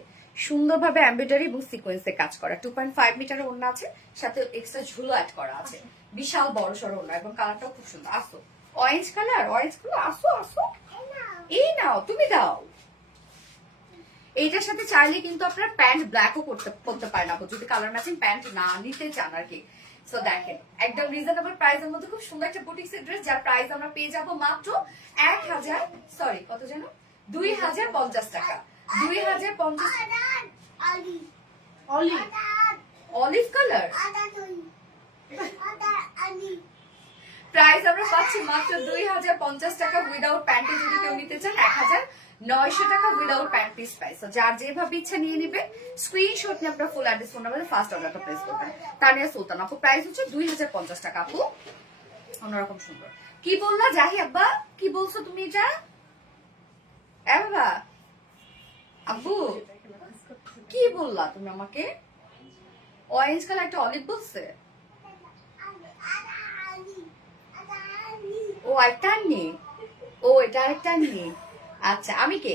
সুন্দরভাবে এমব্রয়ডারি এবং সিকোয়েন্সে কাজ করা। 2.5 মিটারের ওড়না আছে, সাথে এক্সট্রা ঝুলো অ্যাড করা আছে। বিশাল বড় সড়ো ওড়না, এবং কালারটাও খুব সুন্দর। আসো, অরেঞ্জ কালার, অরেঞ্জ কালার, আসো আসো। এই নাও, তুমি দাও। এইটার সাথে চাইলে কিন্তু আপনার প্যান্ট ব্ল্যাকও করতে পারেন আপু, যদি কালার ম্যাচিং প্যান্ট না নিতে চান আর কি। সো দেখেন, একদম রিজনেবল প্রাইসের মধ্যে খুব সুন্দর একটা বুটিক্সের ড্রেস, যার প্রাইস আমরা পেয়ে যাবো মাত্র 1000, সরি কত যেন, 2050 টাকা। 2050। অলিভ কালার প্রাইস আমরা পাচ্ছি মাত্র 2050 টাকা উইদাউট প্যান্টে। যদি কেউ নিতে চান 1900 টাকা উইদাউট প্যান্ট পিস প্রাইস। যার যেভাবে ইচ্ছা নিয়ে নিবে, স্ক্রিনশট নিয়ে আপনার ফুল অ্যাড্রেস ফোন নাম্বারে ফার্স্ট অর্ডারটা প্লেস করবেন। তানিয়া সুলতান আপু, প্রাইস হচ্ছে 2050 টাকা আপু, অন্যরকম সুন্দর। কি বললা জাহি আব্বা, কি বলছো তুমি? এটা বাবা আব্বু কি বললা তুমি আমাকে? অরেঞ্জ কালার একটা অলিভ বলছে। ও একটা নি, ও এটা আরেকটা নি। আচ্ছা, আমি কে?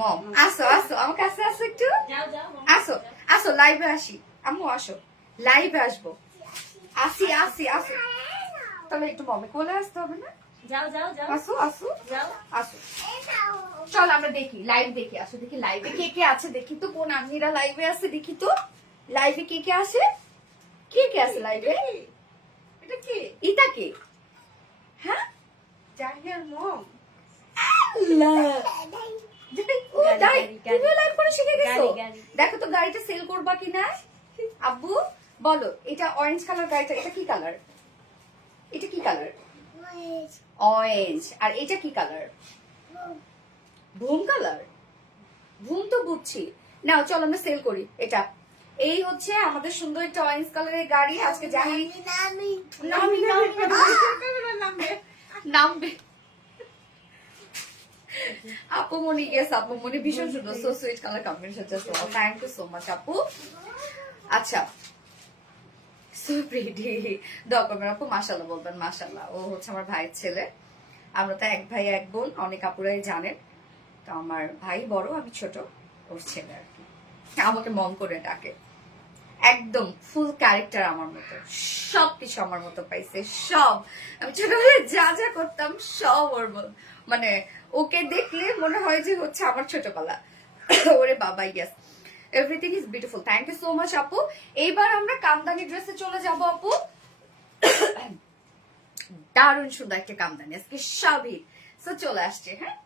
মম। আসো আসো, আমার কাছে আসো একটু, আসো আসো, লাইভে আসি আম্মু, আসো লাইভে আসবো, আসি আসি আসো। তাহলে একটু মমে কোলে আসতে হবে না? আসো আসো আসো, চল আমরা দেখি, লাইভ দেখি, আসো দেখি লাইভে কে কে আছে, দেখি তো কোন আন্নিরা লাইভে আছে, দেখি তো লাইভে কে কে আছে, কে কে আছে লাইভে। এটা কে? এটা কে? হ্যাঁ, জাহিয়ার মম। দেখো তো গাড়িটা সেল করবা কিনা। আব্বু বলো, এটা অরেঞ্জ কালার গাড়িটা, এটা কি কালার? এটা কি কালার? অরেঞ্জ। আর এটা কি কালার? ভুম কালার। ভুম তো বুঝছি, নাও চল আমরা সেল করি এটা। এই হচ্ছে আমাদের সুন্দর একটা অরেঞ্জ কালারের গাড়ি। আজকে জাহি নামবে। আপুমনি, গেস আপুমনি ভীষণ সুন্দর, so sweet colour combination, just wow, thank you so much আপু। আচ্ছা, সো প্রিটি ডকুমেন্ট আপু, মাশাআল্লাহ বলবেন, মাশাআল্লাহ। ও হচ্ছে আমার ভাইয়ের ছেলে, আমরা তো এক ভাই এক বোন, অনেক আপুরাই জানেন। তো আমার ভাই বড়, আমি ছোট, ওর ছেলে আর কি, আমাকে মম করে ডাকে। একদম ফুল ক্যারেক্টার আমার মতো, সবকিছু আমার মতো পাইছে, সব। আমি ছোটবেলায় যা যা করতাম সব ওর মানে ওকে দেখলে মনে হয় যে হচ্ছে আমার ছোটবেলা। ওরে বাবা, yes, everything is beautiful. Thank you so much আপু। এইবার আমরা কামদানি ড্রেসে চলে যাব আপু। দারুণ সুন্দর একটা কামদানি আজকে সবই তো চলে আসছে। হ্যাঁ,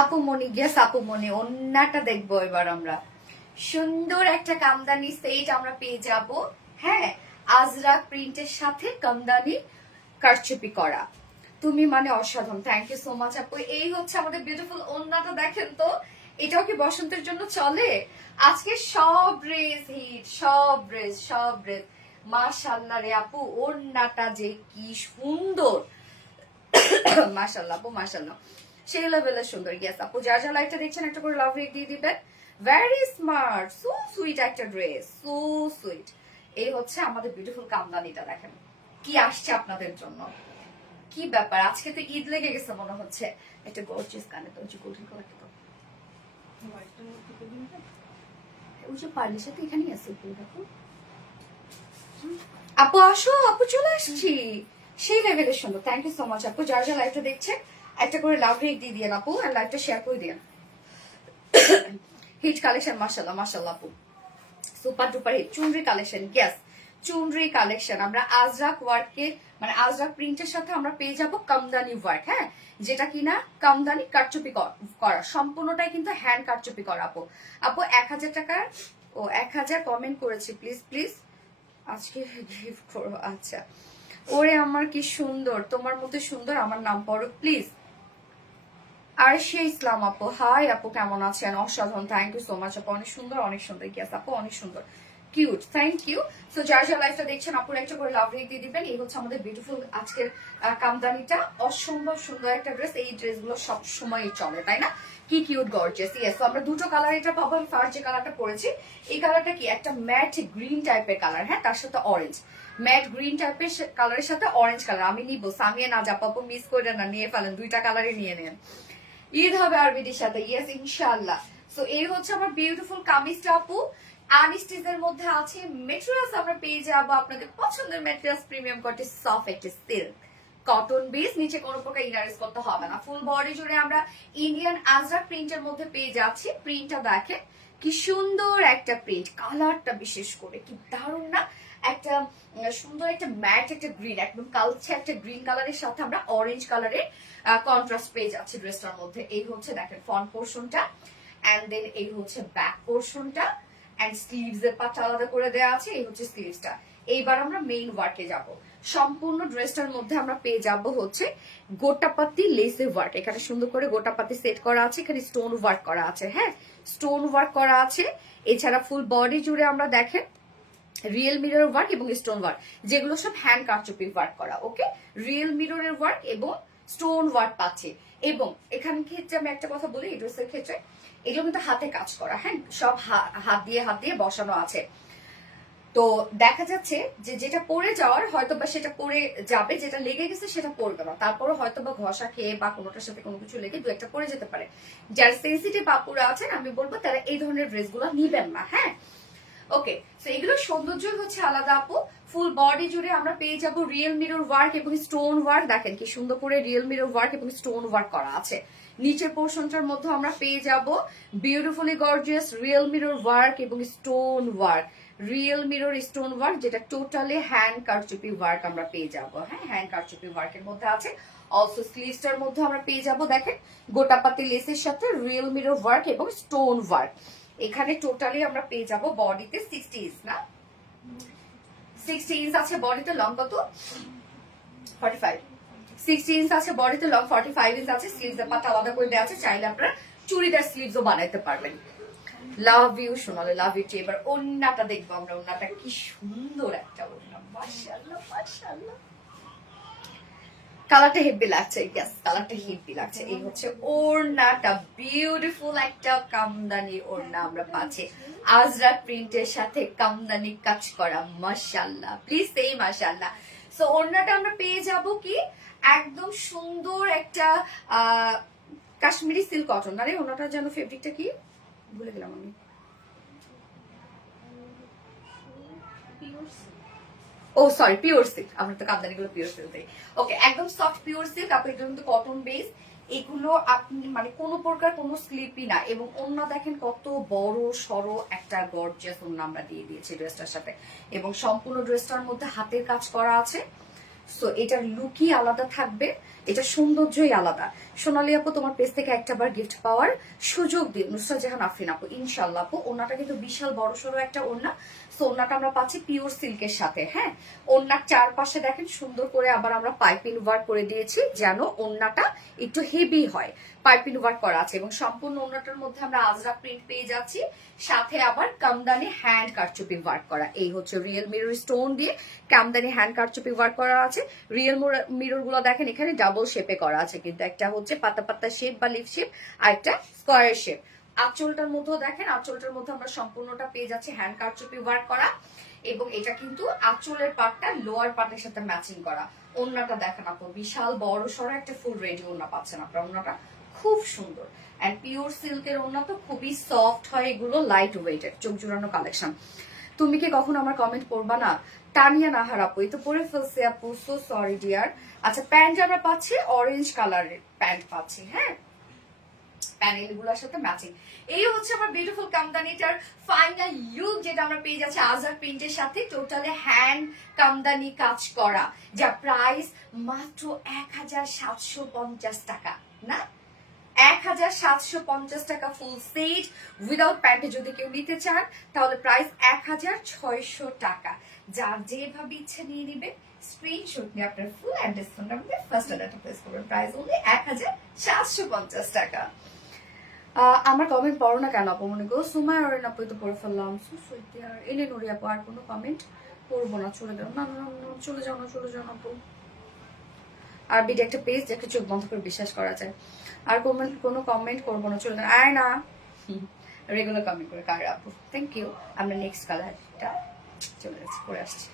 আপু মনি, গেস আপু মনি, অন্যটা দেখবো এবার আমরা। সুন্দর একটা কামদানি সেট আমরা পেয়ে যাব। হ্যাঁ, আজরাক প্রিন্টের সাথে কামদানি কারচুপি করা। তুমি মানে অসাধারণ, থ্যাংক ইউ সো মাচ আপু। এই হচ্ছে আমাদের বিউটিফুল ওন্নাটা, দেখেন তো এটাও কি বসন্তের জন্য চলে? আজকে সব ড্রেস হিট, সব ড্রেস, সব ড্রেস। মাশাআল্লাহ রে আপু, ওন্নাটা যে কি সুন্দর। মাশাআল্লাহ আপু, মাশাআল্লাহ, সেই লেভেলের সুন্দর। ইয়েস আপু, যার যা লাইকটা দেখছেন একটা করে লাভ রেট দিয়ে দিবেন। ভেরি স্মার্ট, সো সুইট একটা ড্রেস, সো সুইট। এই হচ্ছে আমাদের বিউটিফুল কামদানিটা, দেখেন কি আসছে আপনাদের জন্য। কি ব্যাপার, আজকে তো ঈদ লেগে গেছে মনে হচ্ছে। একটা গর্জিয়াস কানে তো গোল্ডেন কালার তো ওই যে পার্লের সাথে এখানেই আছে, দেখো। আপু আসো, আপু চলে আসছি, সেই লেভেলের সুন্দর। থ্যাংক ইউ সো মাচ আপু। যার যা লাইভটা দেখছে একটা করে লাভ রেট দিয়ে দিয়েন আপু, আর লাইভটা শেয়ার করে দিয়েন। হিট কালেকশন, মাশাআল্লাহ মাশাআল্লাহ আপু, সুপার ডুপার হিট। চুনরি কালেকশন, ইয়েস চুনরি কালেকশন। আমরা আজরাক ওয়ার্কে মানে আজরাক প্রিন্টের সাথে আমরা পেয়ে যাব কামদানি ওয়ার্ক। হ্যাঁ, যেটা কিনা কামদানি কারচুপি করা, সম্পূর্ণটাই কিন্তু হ্যান্ড কারচুপি করা। আপু আপু 1000 টাকার, ও 1000 কমেন্ট করেছি, প্লিজ প্লিজ আজকে গিফট করো। আচ্ছা, ওরে আমার কি সুন্দর, তোমার মতো সুন্দর আমার নাম পড়ো প্লিজ। আর সে ইসলাম আপু, হাই আপু, কেমন আছেন? অসাধারণ, থ্যাংক ইউ সো মাচ আপু, অনেক সুন্দর অনেক সুন্দর। ইয়েস আপু, অনেক সুন্দর, কিউট, থ্যাংক ইউ। সো যার যার লাইফটা দেখছেন আপুর একটা করে লাভ রেট দিয়ে দিবেন। এই হচ্ছে আমাদের বিউটিফুল আজকের কামদানিটা, অসম্ভব সুন্দর একটা ড্রেস। এই ড্রেসগুলো সব সময় চলে, তাই না? কি কিউট গর্জিয়াস। ইয়েস, তো আমরা দুটো কালার এটা পাবো। আমি ফার্স্ট যে কালারটা পরেছি, এই কালারটা কি একটা ম্যাট গ্রিন টাইপের কালার। হ্যাঁ, তার সাথে অরেঞ্জ, ম্যাট গ্রিন টাইপের কালারের সাথে অরেঞ্জ কালার। আমি নিবো, সামিয়ে না যা পাবো, মিস করে না, নিয়ে ফেলেন, দুইটা কালারই নিয়ে নেন। ঈদ হবে আরবিটির সাথে, ইয়েস ইনশাআল্লাহ। সো এই হচ্ছে আমার বিউটিফুল কামিজটা আপু। আনস্টিচের মধ্যে আছে মেটেরিয়ালস আমরা পেয়ে যাবো আপনাদের পছন্দের মেটেরিয়ালস, প্রিমিয়াম কোয়ালিটি, সফট একটা সিল্ক কটন বেস, নিচে কোনো প্রকার ইনারিস করতে হবে না। ফুল বডি জুড়ে আমরা ইন্ডিয়ান আজরাক প্রিন্টের মধ্যে পেয়ে যাচ্ছি। প্রিন্টটা দেখেন কি সুন্দর একটা প্রিন্ট, কালারটা বিশেষ করে কি দারুণ না, একটা সুন্দর একটা ম্যাট একটা গ্রিন, একদম কালচে একটা গ্রিন কালারের সাথে আমরা অরেঞ্জ কালারের কন্ট্রাস্ট পেয়ে যাচ্ছে ড্রেসটার মধ্যে। এই হচ্ছে দেখেন ফ্রন্ট পোর্শনটা, এন্ড দেন এই হচ্ছে ব্যাক পোর্শনটা, এন্ড স্লিভস এর পাটটা আলাদা করে দেওয়া আছে। এই হচ্ছে স্লিভসটা। এইবার আমরা মেইন ওয়ার্কে যাব। সম্পূর্ণ ড্রেসটার মধ্যে আমরা পেয়ে যাব হচ্ছে গোটাপাতি লেসে ওয়ার্ক। এখানে সুন্দর করে গোটাপাতি সেট করা আছে, এখানে স্টোন ওয়ার্ক করা আছে। হ্যাঁ, স্টোন ওয়ার্ক করা আছে। এছাড়া ফুল বডি জুড়ে আমরা দেখেন রিয়েল মিরর ওয়ার্ক এবং স্টোন ওয়ার্ক, যেগুলো সব হ্যান্ড কারচুপি ওয়ার্ক করা। ওকে, রিয়েল মিররের ওয়ার্ক এবং স্টোন ওয়ার্ক পাচ্ছে। এবং এখানে ক্ষেত্রে আমি একটা কথা বলি, এই ড্রেসের ক্ষেত্রে এগুলো কিন্তু হাতে কাজ করা। হ্যাঁ, সব হাত দিয়ে বসানো আছে। তো দেখা যাচ্ছে যে যেটা পরে যাওয়ার হয়তো বা সেটা পরে যাবে, যেটা লেগে গেছে সেটা পড়বে না, তারপরে হয়তো বা ঘষা খেয়ে বা কোনোটার সাথে কোনো কিছু লেগে দু একটা পরে যেতে পারে। যারা সেন্সিটিভ আপুরা আছেন আমি বলবো তারা এই ধরনের ড্রেসগুলো নিবেন না। হ্যাঁ, ওকে, সো এগুলো সৌন্দর্য হচ্ছে আলাদা আপু। ফুল বডি জুড়ে আমরা পেয়ে যাব রিয়েল মিরর ওয়ার্ক এবং স্টোন ওয়ার্ক। দেখেন কি সুন্দর করে রিয়েল মিরর ওয়ার্ক এবং স্টোন ওয়ার্ক করা আছে। নিচের পোর্শনটার মধ্যে আমরা পেয়ে যাব beautifully gorgeous real mirror work এবং stone work, real mirror stone work, যেটা টোটালি হ্যান্ড কারচুপি ওয়ার্ক আমরা পেয়ে যাব। হ্যাঁ, হ্যান্ড কারচুপি ওয়ার্কের মধ্যে আছে। অলসো স্লিভসটার মধ্যে আমরা পেয়ে যাব দেখেন গোটাপাতি লেসের সাথে রিয়েল মিরর ওয়ার্ক এবং স্টোন ওয়ার্ক। এখানে টোটালি আমরা পেয়ে যাব বডিতে 60 ইঞ্চ, না 60 ইঞ্চ আছে বডিতে, লং কত 45, 60 ইঞ্চ আছে বডিতে, লং 45 ইঞ্চ আছে। স্লিভসের পাতা আলাদা করে দেওয়া আছে, চাইলে আপনারা চুড়িদার স্লিভসও বানাইতে পারবেন। Love you Sonali, love you. এবার ওড়নাটা দেখবো আমরা, ওড়নাটা কি সুন্দর একটা ওড়না, মাশাআল্লাহ মাশাআল্লাহ। কালারটা হেভি লাগছে, ইয়েস কালারটা হেভি লাগছে। এই হচ্ছে ওড়নাটা, বিউটিফুল একটা কামদানি ওড়না আমরা পাচ্ছি আজরাক প্রিন্টের সাথে কামদানি কাজ করা, মাশাআল্লাহ। প্লিজ সেই মাশাআল্লাহ। সো ওড়নাটা আমরা পেয়ে যাব কি একদম সুন্দর একটা কাশ্মীরি সিল্ক কটন। আরে ওড়নাটা যেন ফেব্রিকটা কি ভুলে গেলাম আমি, ও সরি পিওর সিল্ক। আমরা তো কামদানি গুলো পিওর সিল্ক দেই। ওকে, একদম সফট পিওর সিল্ক। আপনি এটা কিন্তু কটন বেস, এগুলো আপনি মানে কোনো প্রকার কোনো স্লিপই না। এবং ওড়না দেখেন কত বড় সরো একটা গর্জিয়াস ওড়না আমরা দিয়ে দিয়েছি ড্রেসটার সাথে, এবং সম্পূর্ণ ড্রেসটার মধ্যে হাতের কাজ করা আছে। সো এটার লুকই আলাদা থাকবে, এটা সৌন্দর্যই আলাদা। সোনালী আপু তোমার পেজ থেকে একটাবার গিফট পাওয়ার সুযোগ দিন, নুসরাত জাহান আফরিন আপু। ইনশাল্লাহ আপু, ওড়নাটা কিন্তু বিশাল বড় সড়ো একটা ওড়না। সো ওড়নাটা আমরা পাচ্ছি পিওর সিল্কের সাথে। হ্যাঁ, ওড়নার চারপাশে দেখেন সুন্দর করে আবার আমরা পাইপিং ওয়ার্ক করে দিয়েছি, যেন ওড়নাটা একটু হেভি হয়। পাইপিং ওয়ার্ক করা আছে এবং সম্পূর্ণ ওড়নাটার মধ্যে আমরা আজরা প্রিন্ট পেয়ে যাচ্ছি, সাথে আবার কামদানি হ্যান্ড কারচুপি ওয়ার্ক করা। এই হচ্ছে রিয়েল মিরর স্টোন দিয়ে কামদানি হ্যান্ড কারচুপি ওয়ার্ক করা আছে। রিয়েল মিরর গুলো দেখেন এখানে ডাবল শেপে করা আছে, কিন্তু একটা হচ্ছে পাতা পাতা শেপ বা লিফ শেপ, আর একটা স্কোয়ার শেপ। আঁচলটার মধ্যেও দেখেন, আঁচলটার মধ্যে আমরা সম্পূর্ণটা পেয়ে যাচ্ছি হ্যান্ড কারচুপি ওয়ার্ক করা, এবং এটা কিন্তু আঁচলের পার্টটা লোয়ার পার্টের সাথে ম্যাচিং করা। ওড়নাটা দেখেন আপু, বিশাল বড় সড়ো একটা ফুল রেডি ওড়না পাচ্ছেন আপনারা। ওড়নাটা খুব সুন্দর, এন্ড পিওর সিল্কের ওড়না তো খুবই সফট হয়, এগুলো লাইট ওয়েটের, চোখ জোড়ানো কালেকশন। তুমি কি কখনো আমার কমেন্ট পড়বা না? তানিয়া নাহার আপু, এই তো পরে ফেলছে আপু, সো সরি ডিয়ার। আচ্ছা, প্যান্ট আমরা পাচ্ছি অরেঞ্জ কালারের প্যান্ট পাচ্ছি। হ্যাঁ, প্যানেল গুলোর সাথে ম্যাচিং। এই হচ্ছে আমার বিউটিফুল কামদানিটার ফাইনাল লুক, যেটা আমরা পেয়ে যাচ্ছি আজার প্রিন্টের সাথে, টোটালি হ্যান্ড কামদানি কাজ করা, যা প্রাইস মাত্র 1750 টাকা, না 1750 টাকা ফুল সেট উইদাউট প্যান্টে। যদি কেউ নিতে চান তাহলে প্রাইস 1600 টাকা। যার যেভাবে ইচ্ছে নিয়ে নিবে, স্ক্রিনশট নিয়ে আপনার full address phone number first অর্ডারটা প্লেস করবেন। প্রাইস ওনলি 1750 টাকা। আমার কমেন্ট পড়ো না কেন আপু? মনে করো সুমায় আর আপু তো পড়ে ফেললাম, এনে নড়ি আপু, আর কোনো কমেন্ট করবো না, চলে যাও। না না না, চলে যাও না, চলে যাও না আপু। আর বিডি একটা পেজ দেখে চোখ বন্ধ করে বিশ্বাস করা যায়। আর কোনো কমেন্ট করবো না, চলে যাও। আয় না, রেগুলার কমেন্ট করে কার আপু। Thank you. আমরা নেক্সট কালারটা চলে যাচ্ছি, পরে আসছি।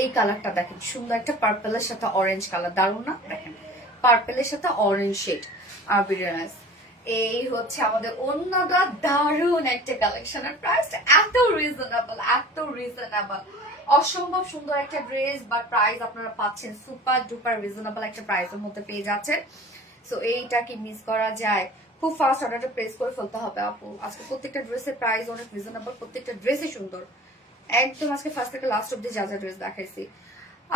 এই কালারটা দেখেন, সুন্দর একটা পার্পেলের সাথে অরেঞ্জ কালার, দারুণ না? দেখেন পার্পেলের সাথে অরেঞ্জ শেড। আর এই হচ্ছে আমাদের অন্যটা, দারুণ একটা কালেকশন। আর প্রাইসটা এত রিজনেবল, এত রিজনেবল, অসম্ভব সুন্দর একটা ড্রেস, বাট প্রাইস আপনারা পাচ্ছেন সুপার ডুপার রিজনেবল একটা প্রাইসের মধ্যে পেয়ে যাচ্ছেন। সো এইটা কি মিস করা যায়? খুব ফাস্ট অর্ডারটা প্লেস করে ফেলতে হবে আপু। আজকে প্রত্যেকটা ড্রেসের প্রাইস অনেক রিজনেবল, প্রত্যেকটা ড্রেসই সুন্দর, একদম আজকে ফার্স্ট থেকে লাস্ট অব্দি যা যা ড্রেস দেখাইছি।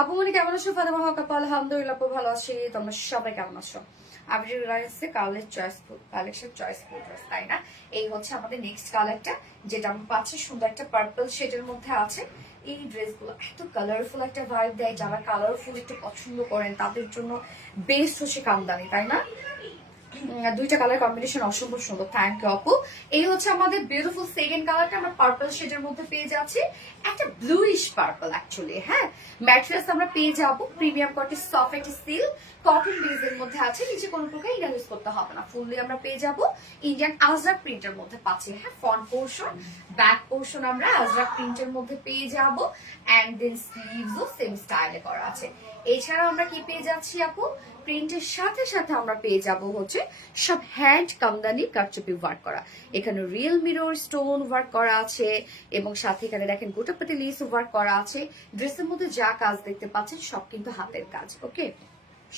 আপু মনে কেমন আছো? ফাতেমা হক আপু, আলহামদুলিল্লাহ আপু ভালো আছি। তোমরা সবাই কেমন আছো? আমি colour choiceful collection, choiceful dress, তাই না? এই হচ্ছে আমাদের নেক্সট কালারটা, যেটা আমরা পাচ্ছি সুন্দর একটা পার্পল শেডের মধ্যে আছে। এই ড্রেসগুলো এত কালারফুল একটা ভাইব দেয়, যারা কালারফুল একটু পছন্দ করেন তাদের জন্য বেস্ট হচ্ছে কামদানি, তাই না? দুইটা কালার কম্বিনেশন অসম্ভব সুন্দর, থ্যাংক ইউ আপু। এই হচ্ছে আমাদের বিউটিফুল সেকেন্ড কালারটা, আমরা পার্পল শেডের মধ্যে পেয়ে যাচ্ছি, একটা ব্লুইশ পার্পল অ্যাকচুয়ালি। হ্যাঁ, ম্যাটেরিয়ালস আমরা পেয়ে যাবো প্রিমিয়াম কোয়ালিটি সফট একটি সিল্ক কটন বেজের মধ্যে আছে, নিচে কোনো প্রকার ইনার ইউজ করতে হবে না। ফুললি আমরা পেয়ে যাবো ইন্ডিয়ান আজরাক প্রিন্টের মধ্যে পাচ্ছি। হ্যাঁ, ফ্রন্ট পোর্শন ব্যাক পোর্শন আমরা আজরাক প্রিন্টের মধ্যে পেয়ে যাবো, অ্যান্ড দেন স্লিভসও সেম স্টাইলে করা আছে। এছাড়াও আমরা কি পেয়ে যাচ্ছি আপু, প্রিন্টের সাথে সাথে আমরা পেয়ে যাব হচ্ছে সব হ্যান্ড কামদানি কারচুপি ওয়ার্ক করা, এখানে রিয়েল মিরর স্টোন ওয়ার্ক করা আছে, এবং সাথে এখানে দেখেন গোটাপাতি লেস ওয়ার্ক করা আছে। ড্রেসের মধ্যে যা কাজ দেখতে পাচ্ছেন সব কিন্তু হাতের কাজ, ওকে,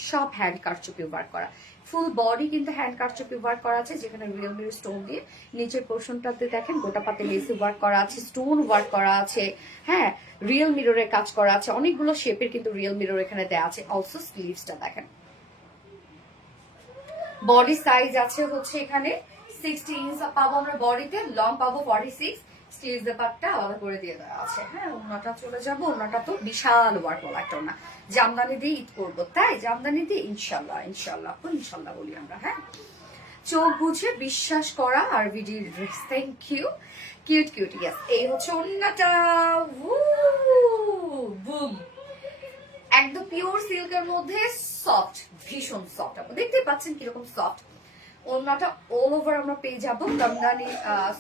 সব হ্যান্ড কারচুপি ওয়ার্ক করা। ফুল বডি কিন্তু হ্যান্ড কারচুপি ওয়ার্ক করা আছে, যেখানে রিয়েল মিরর স্টোন দিয়ে নিচের পোর্শনটাতে দেখেন গোটাপাতি লেস ওয়ার্ক করা আছে, স্টোন ওয়ার্ক করা আছে। হ্যাঁ, রিয়েল মিররের কাজ করা আছে, অনেকগুলো শেপের কিন্তু রিয়েল মিরর এখানে দেওয়া আছে। অলসো স্লিভসটা দেখেন, বডি সাইজ আছে হচ্ছে এখানে 60 ইঞ্চ পাবো আমরা বডিতে, লং পাবো 46, স্লিভস পার্টটা আলাদা করে দিয়ে দেওয়া আছে। হ্যাঁ, ওনাটা চলে যাবো, ওনাটা তো বিশাল ওয়ার্ক ওলা একটা ওনা, জামদানি দিয়ে ঈদ করবো, তাই জামদানি দিয়ে ইনশাল্লাহ ইনশাল্লাহ আপু ইনশাল্লাহ বলি আমরা। হ্যাঁ, চোখ বুঝে বিশ্বাস করা আর video dress, thank you, cute cute. Yes, এই হচ্ছে ওনাটা, বুম, একদম পিওর সিল্কের মধ্যে সফট, ভীষণ সফট। আপনি দেখতে পাচ্ছেন কিরকম সফট। ওনাটা অল ওভার আমরা পেয়ে যাবো কামদানি,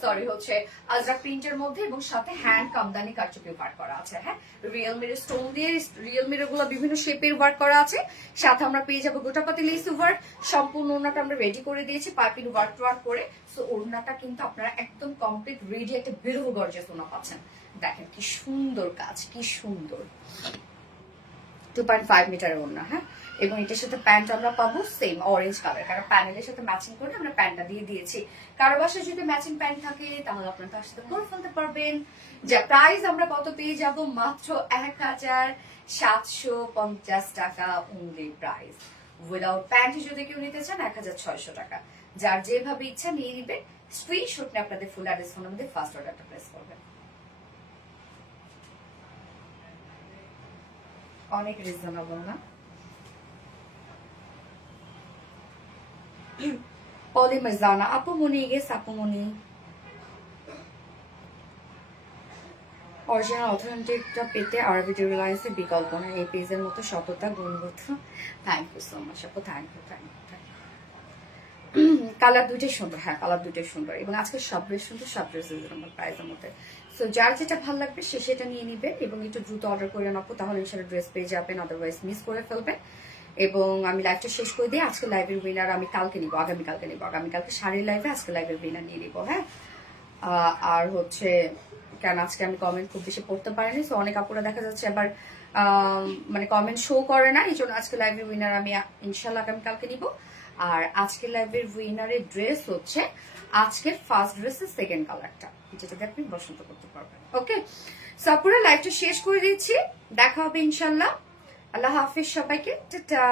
সরি হচ্ছে আজরাক প্রিন্টের মধ্যে, এবং সাথে হ্যান্ড কামদানি কারচুপি ওয়ার্ক করা আছে। হ্যাঁ, রিয়েল মিরর স্টোন দিয়ে রিয়েল মিরর গুলো বিভিন্ন শেপের ওয়ার্ক করা আছে, সাথে আমরা পেয়ে যাবো গোটাপাতি লেস ওয়ার্ক। সম্পূর্ণ ওনাটা আমরা রেডি করে দিয়েছি পাইপিং ওয়ার্ক ওয়ার্ক করে। সো ওনাটা কিন্তু আপনারা একদম কমপ্লিট রেডি একটা বিউটিফুল গর্জিয়াস ওনা পাচ্ছেন। দেখেন কি সুন্দর কাজ, কি সুন্দর, 2.5 মিটারের ওড়না। হ্যাঁ, এবং এটার সাথে প্যান্ট আমরা পাবো সেম অরেঞ্জ কালার, কারণ প্যানেলের সাথে ম্যাচিং করে আমরা প্যান্টটা দিয়ে দিয়েছি। কারো বাসায় যদি ম্যাচিং প্যান্ট থাকে তাহলে আপনারা তার সাথে করে ফেলতে পারবেন। যা প্রাইস আমরা কত পেয়ে যাব, মাত্র 1750 টাকা অনলি প্রাইস। উইদাউট প্যান্ট যদি কেউ নিতে চান 1600 টাকা। যার যেভাবে ইচ্ছা নিয়ে নিবেন, স্ক্রিনশট নিয়ে আপনাদের ফুল অ্যাড্রেস ফোনের মধ্যে ফার্স্ট অর্ডারটা প্লেস করবেন। অনেক রিজনেবল না? পলিমারজানা আপু মনি, গেস আপু মনি, অরিজিনাল অথেন্টিকটা পেতে আরবি রিলায়েন্সের বিকল্প না, এই পেজের মতো সততা গুণগত। থ্যাংক ইউ সো মাচ আপু, thank you thank you. Colour দুইটাই সুন্দর, হ্যাঁ কালার দুইটাই সুন্দর, এবং আজকে সব ড্রেস সুন্দর, সব ড্রেস রিজনেবল প্রাইসের মধ্যে। সো যার যেটা ভালো লাগবে সে সেটা নিয়ে নিবেন, এবং একটু দ্রুত অর্ডার করে নেবো, তাহলে ইনশাল্লাহ ড্রেস পেয়ে যাবেন, আদারওয়াইজ মিস করে ফেলবেন। এবং আমি লাইভটা শেষ করে দিই, আজকে লাইভের উইনার আমি কালকে নিবো, আগামীকালকে নিবো, আগামীকালকে শাড়ির লাইভে আজকে লাইভের উইনার নিয়ে নিবো। হ্যাঁ, আর হচ্ছে কেন আজকে আমি কমেন্ট খুব বেশি পড়তে পারিনি, সো অনেক আপুরা দেখা যাচ্ছে আবার মানে কমেন্ট শো করে না, এই জন্য আজকে লাইভের উইনার আমি ইনশাল্লাহ আগামীকালকে নিবো। আর আজকে লাইভের উইনারের ড্রেস হচ্ছে আজকের ফার্স্ট ড্রেসের সেকেন্ড কালারটা, যেটাতে আপনি বসন্ত করতে পারবেন। ওকে, সো পুরো লাইভটা শেষ করে দিচ্ছি, দেখা হবে ইনশাল্লাহ। আল্লাহ হাফিজ সবাইকে, টাটা।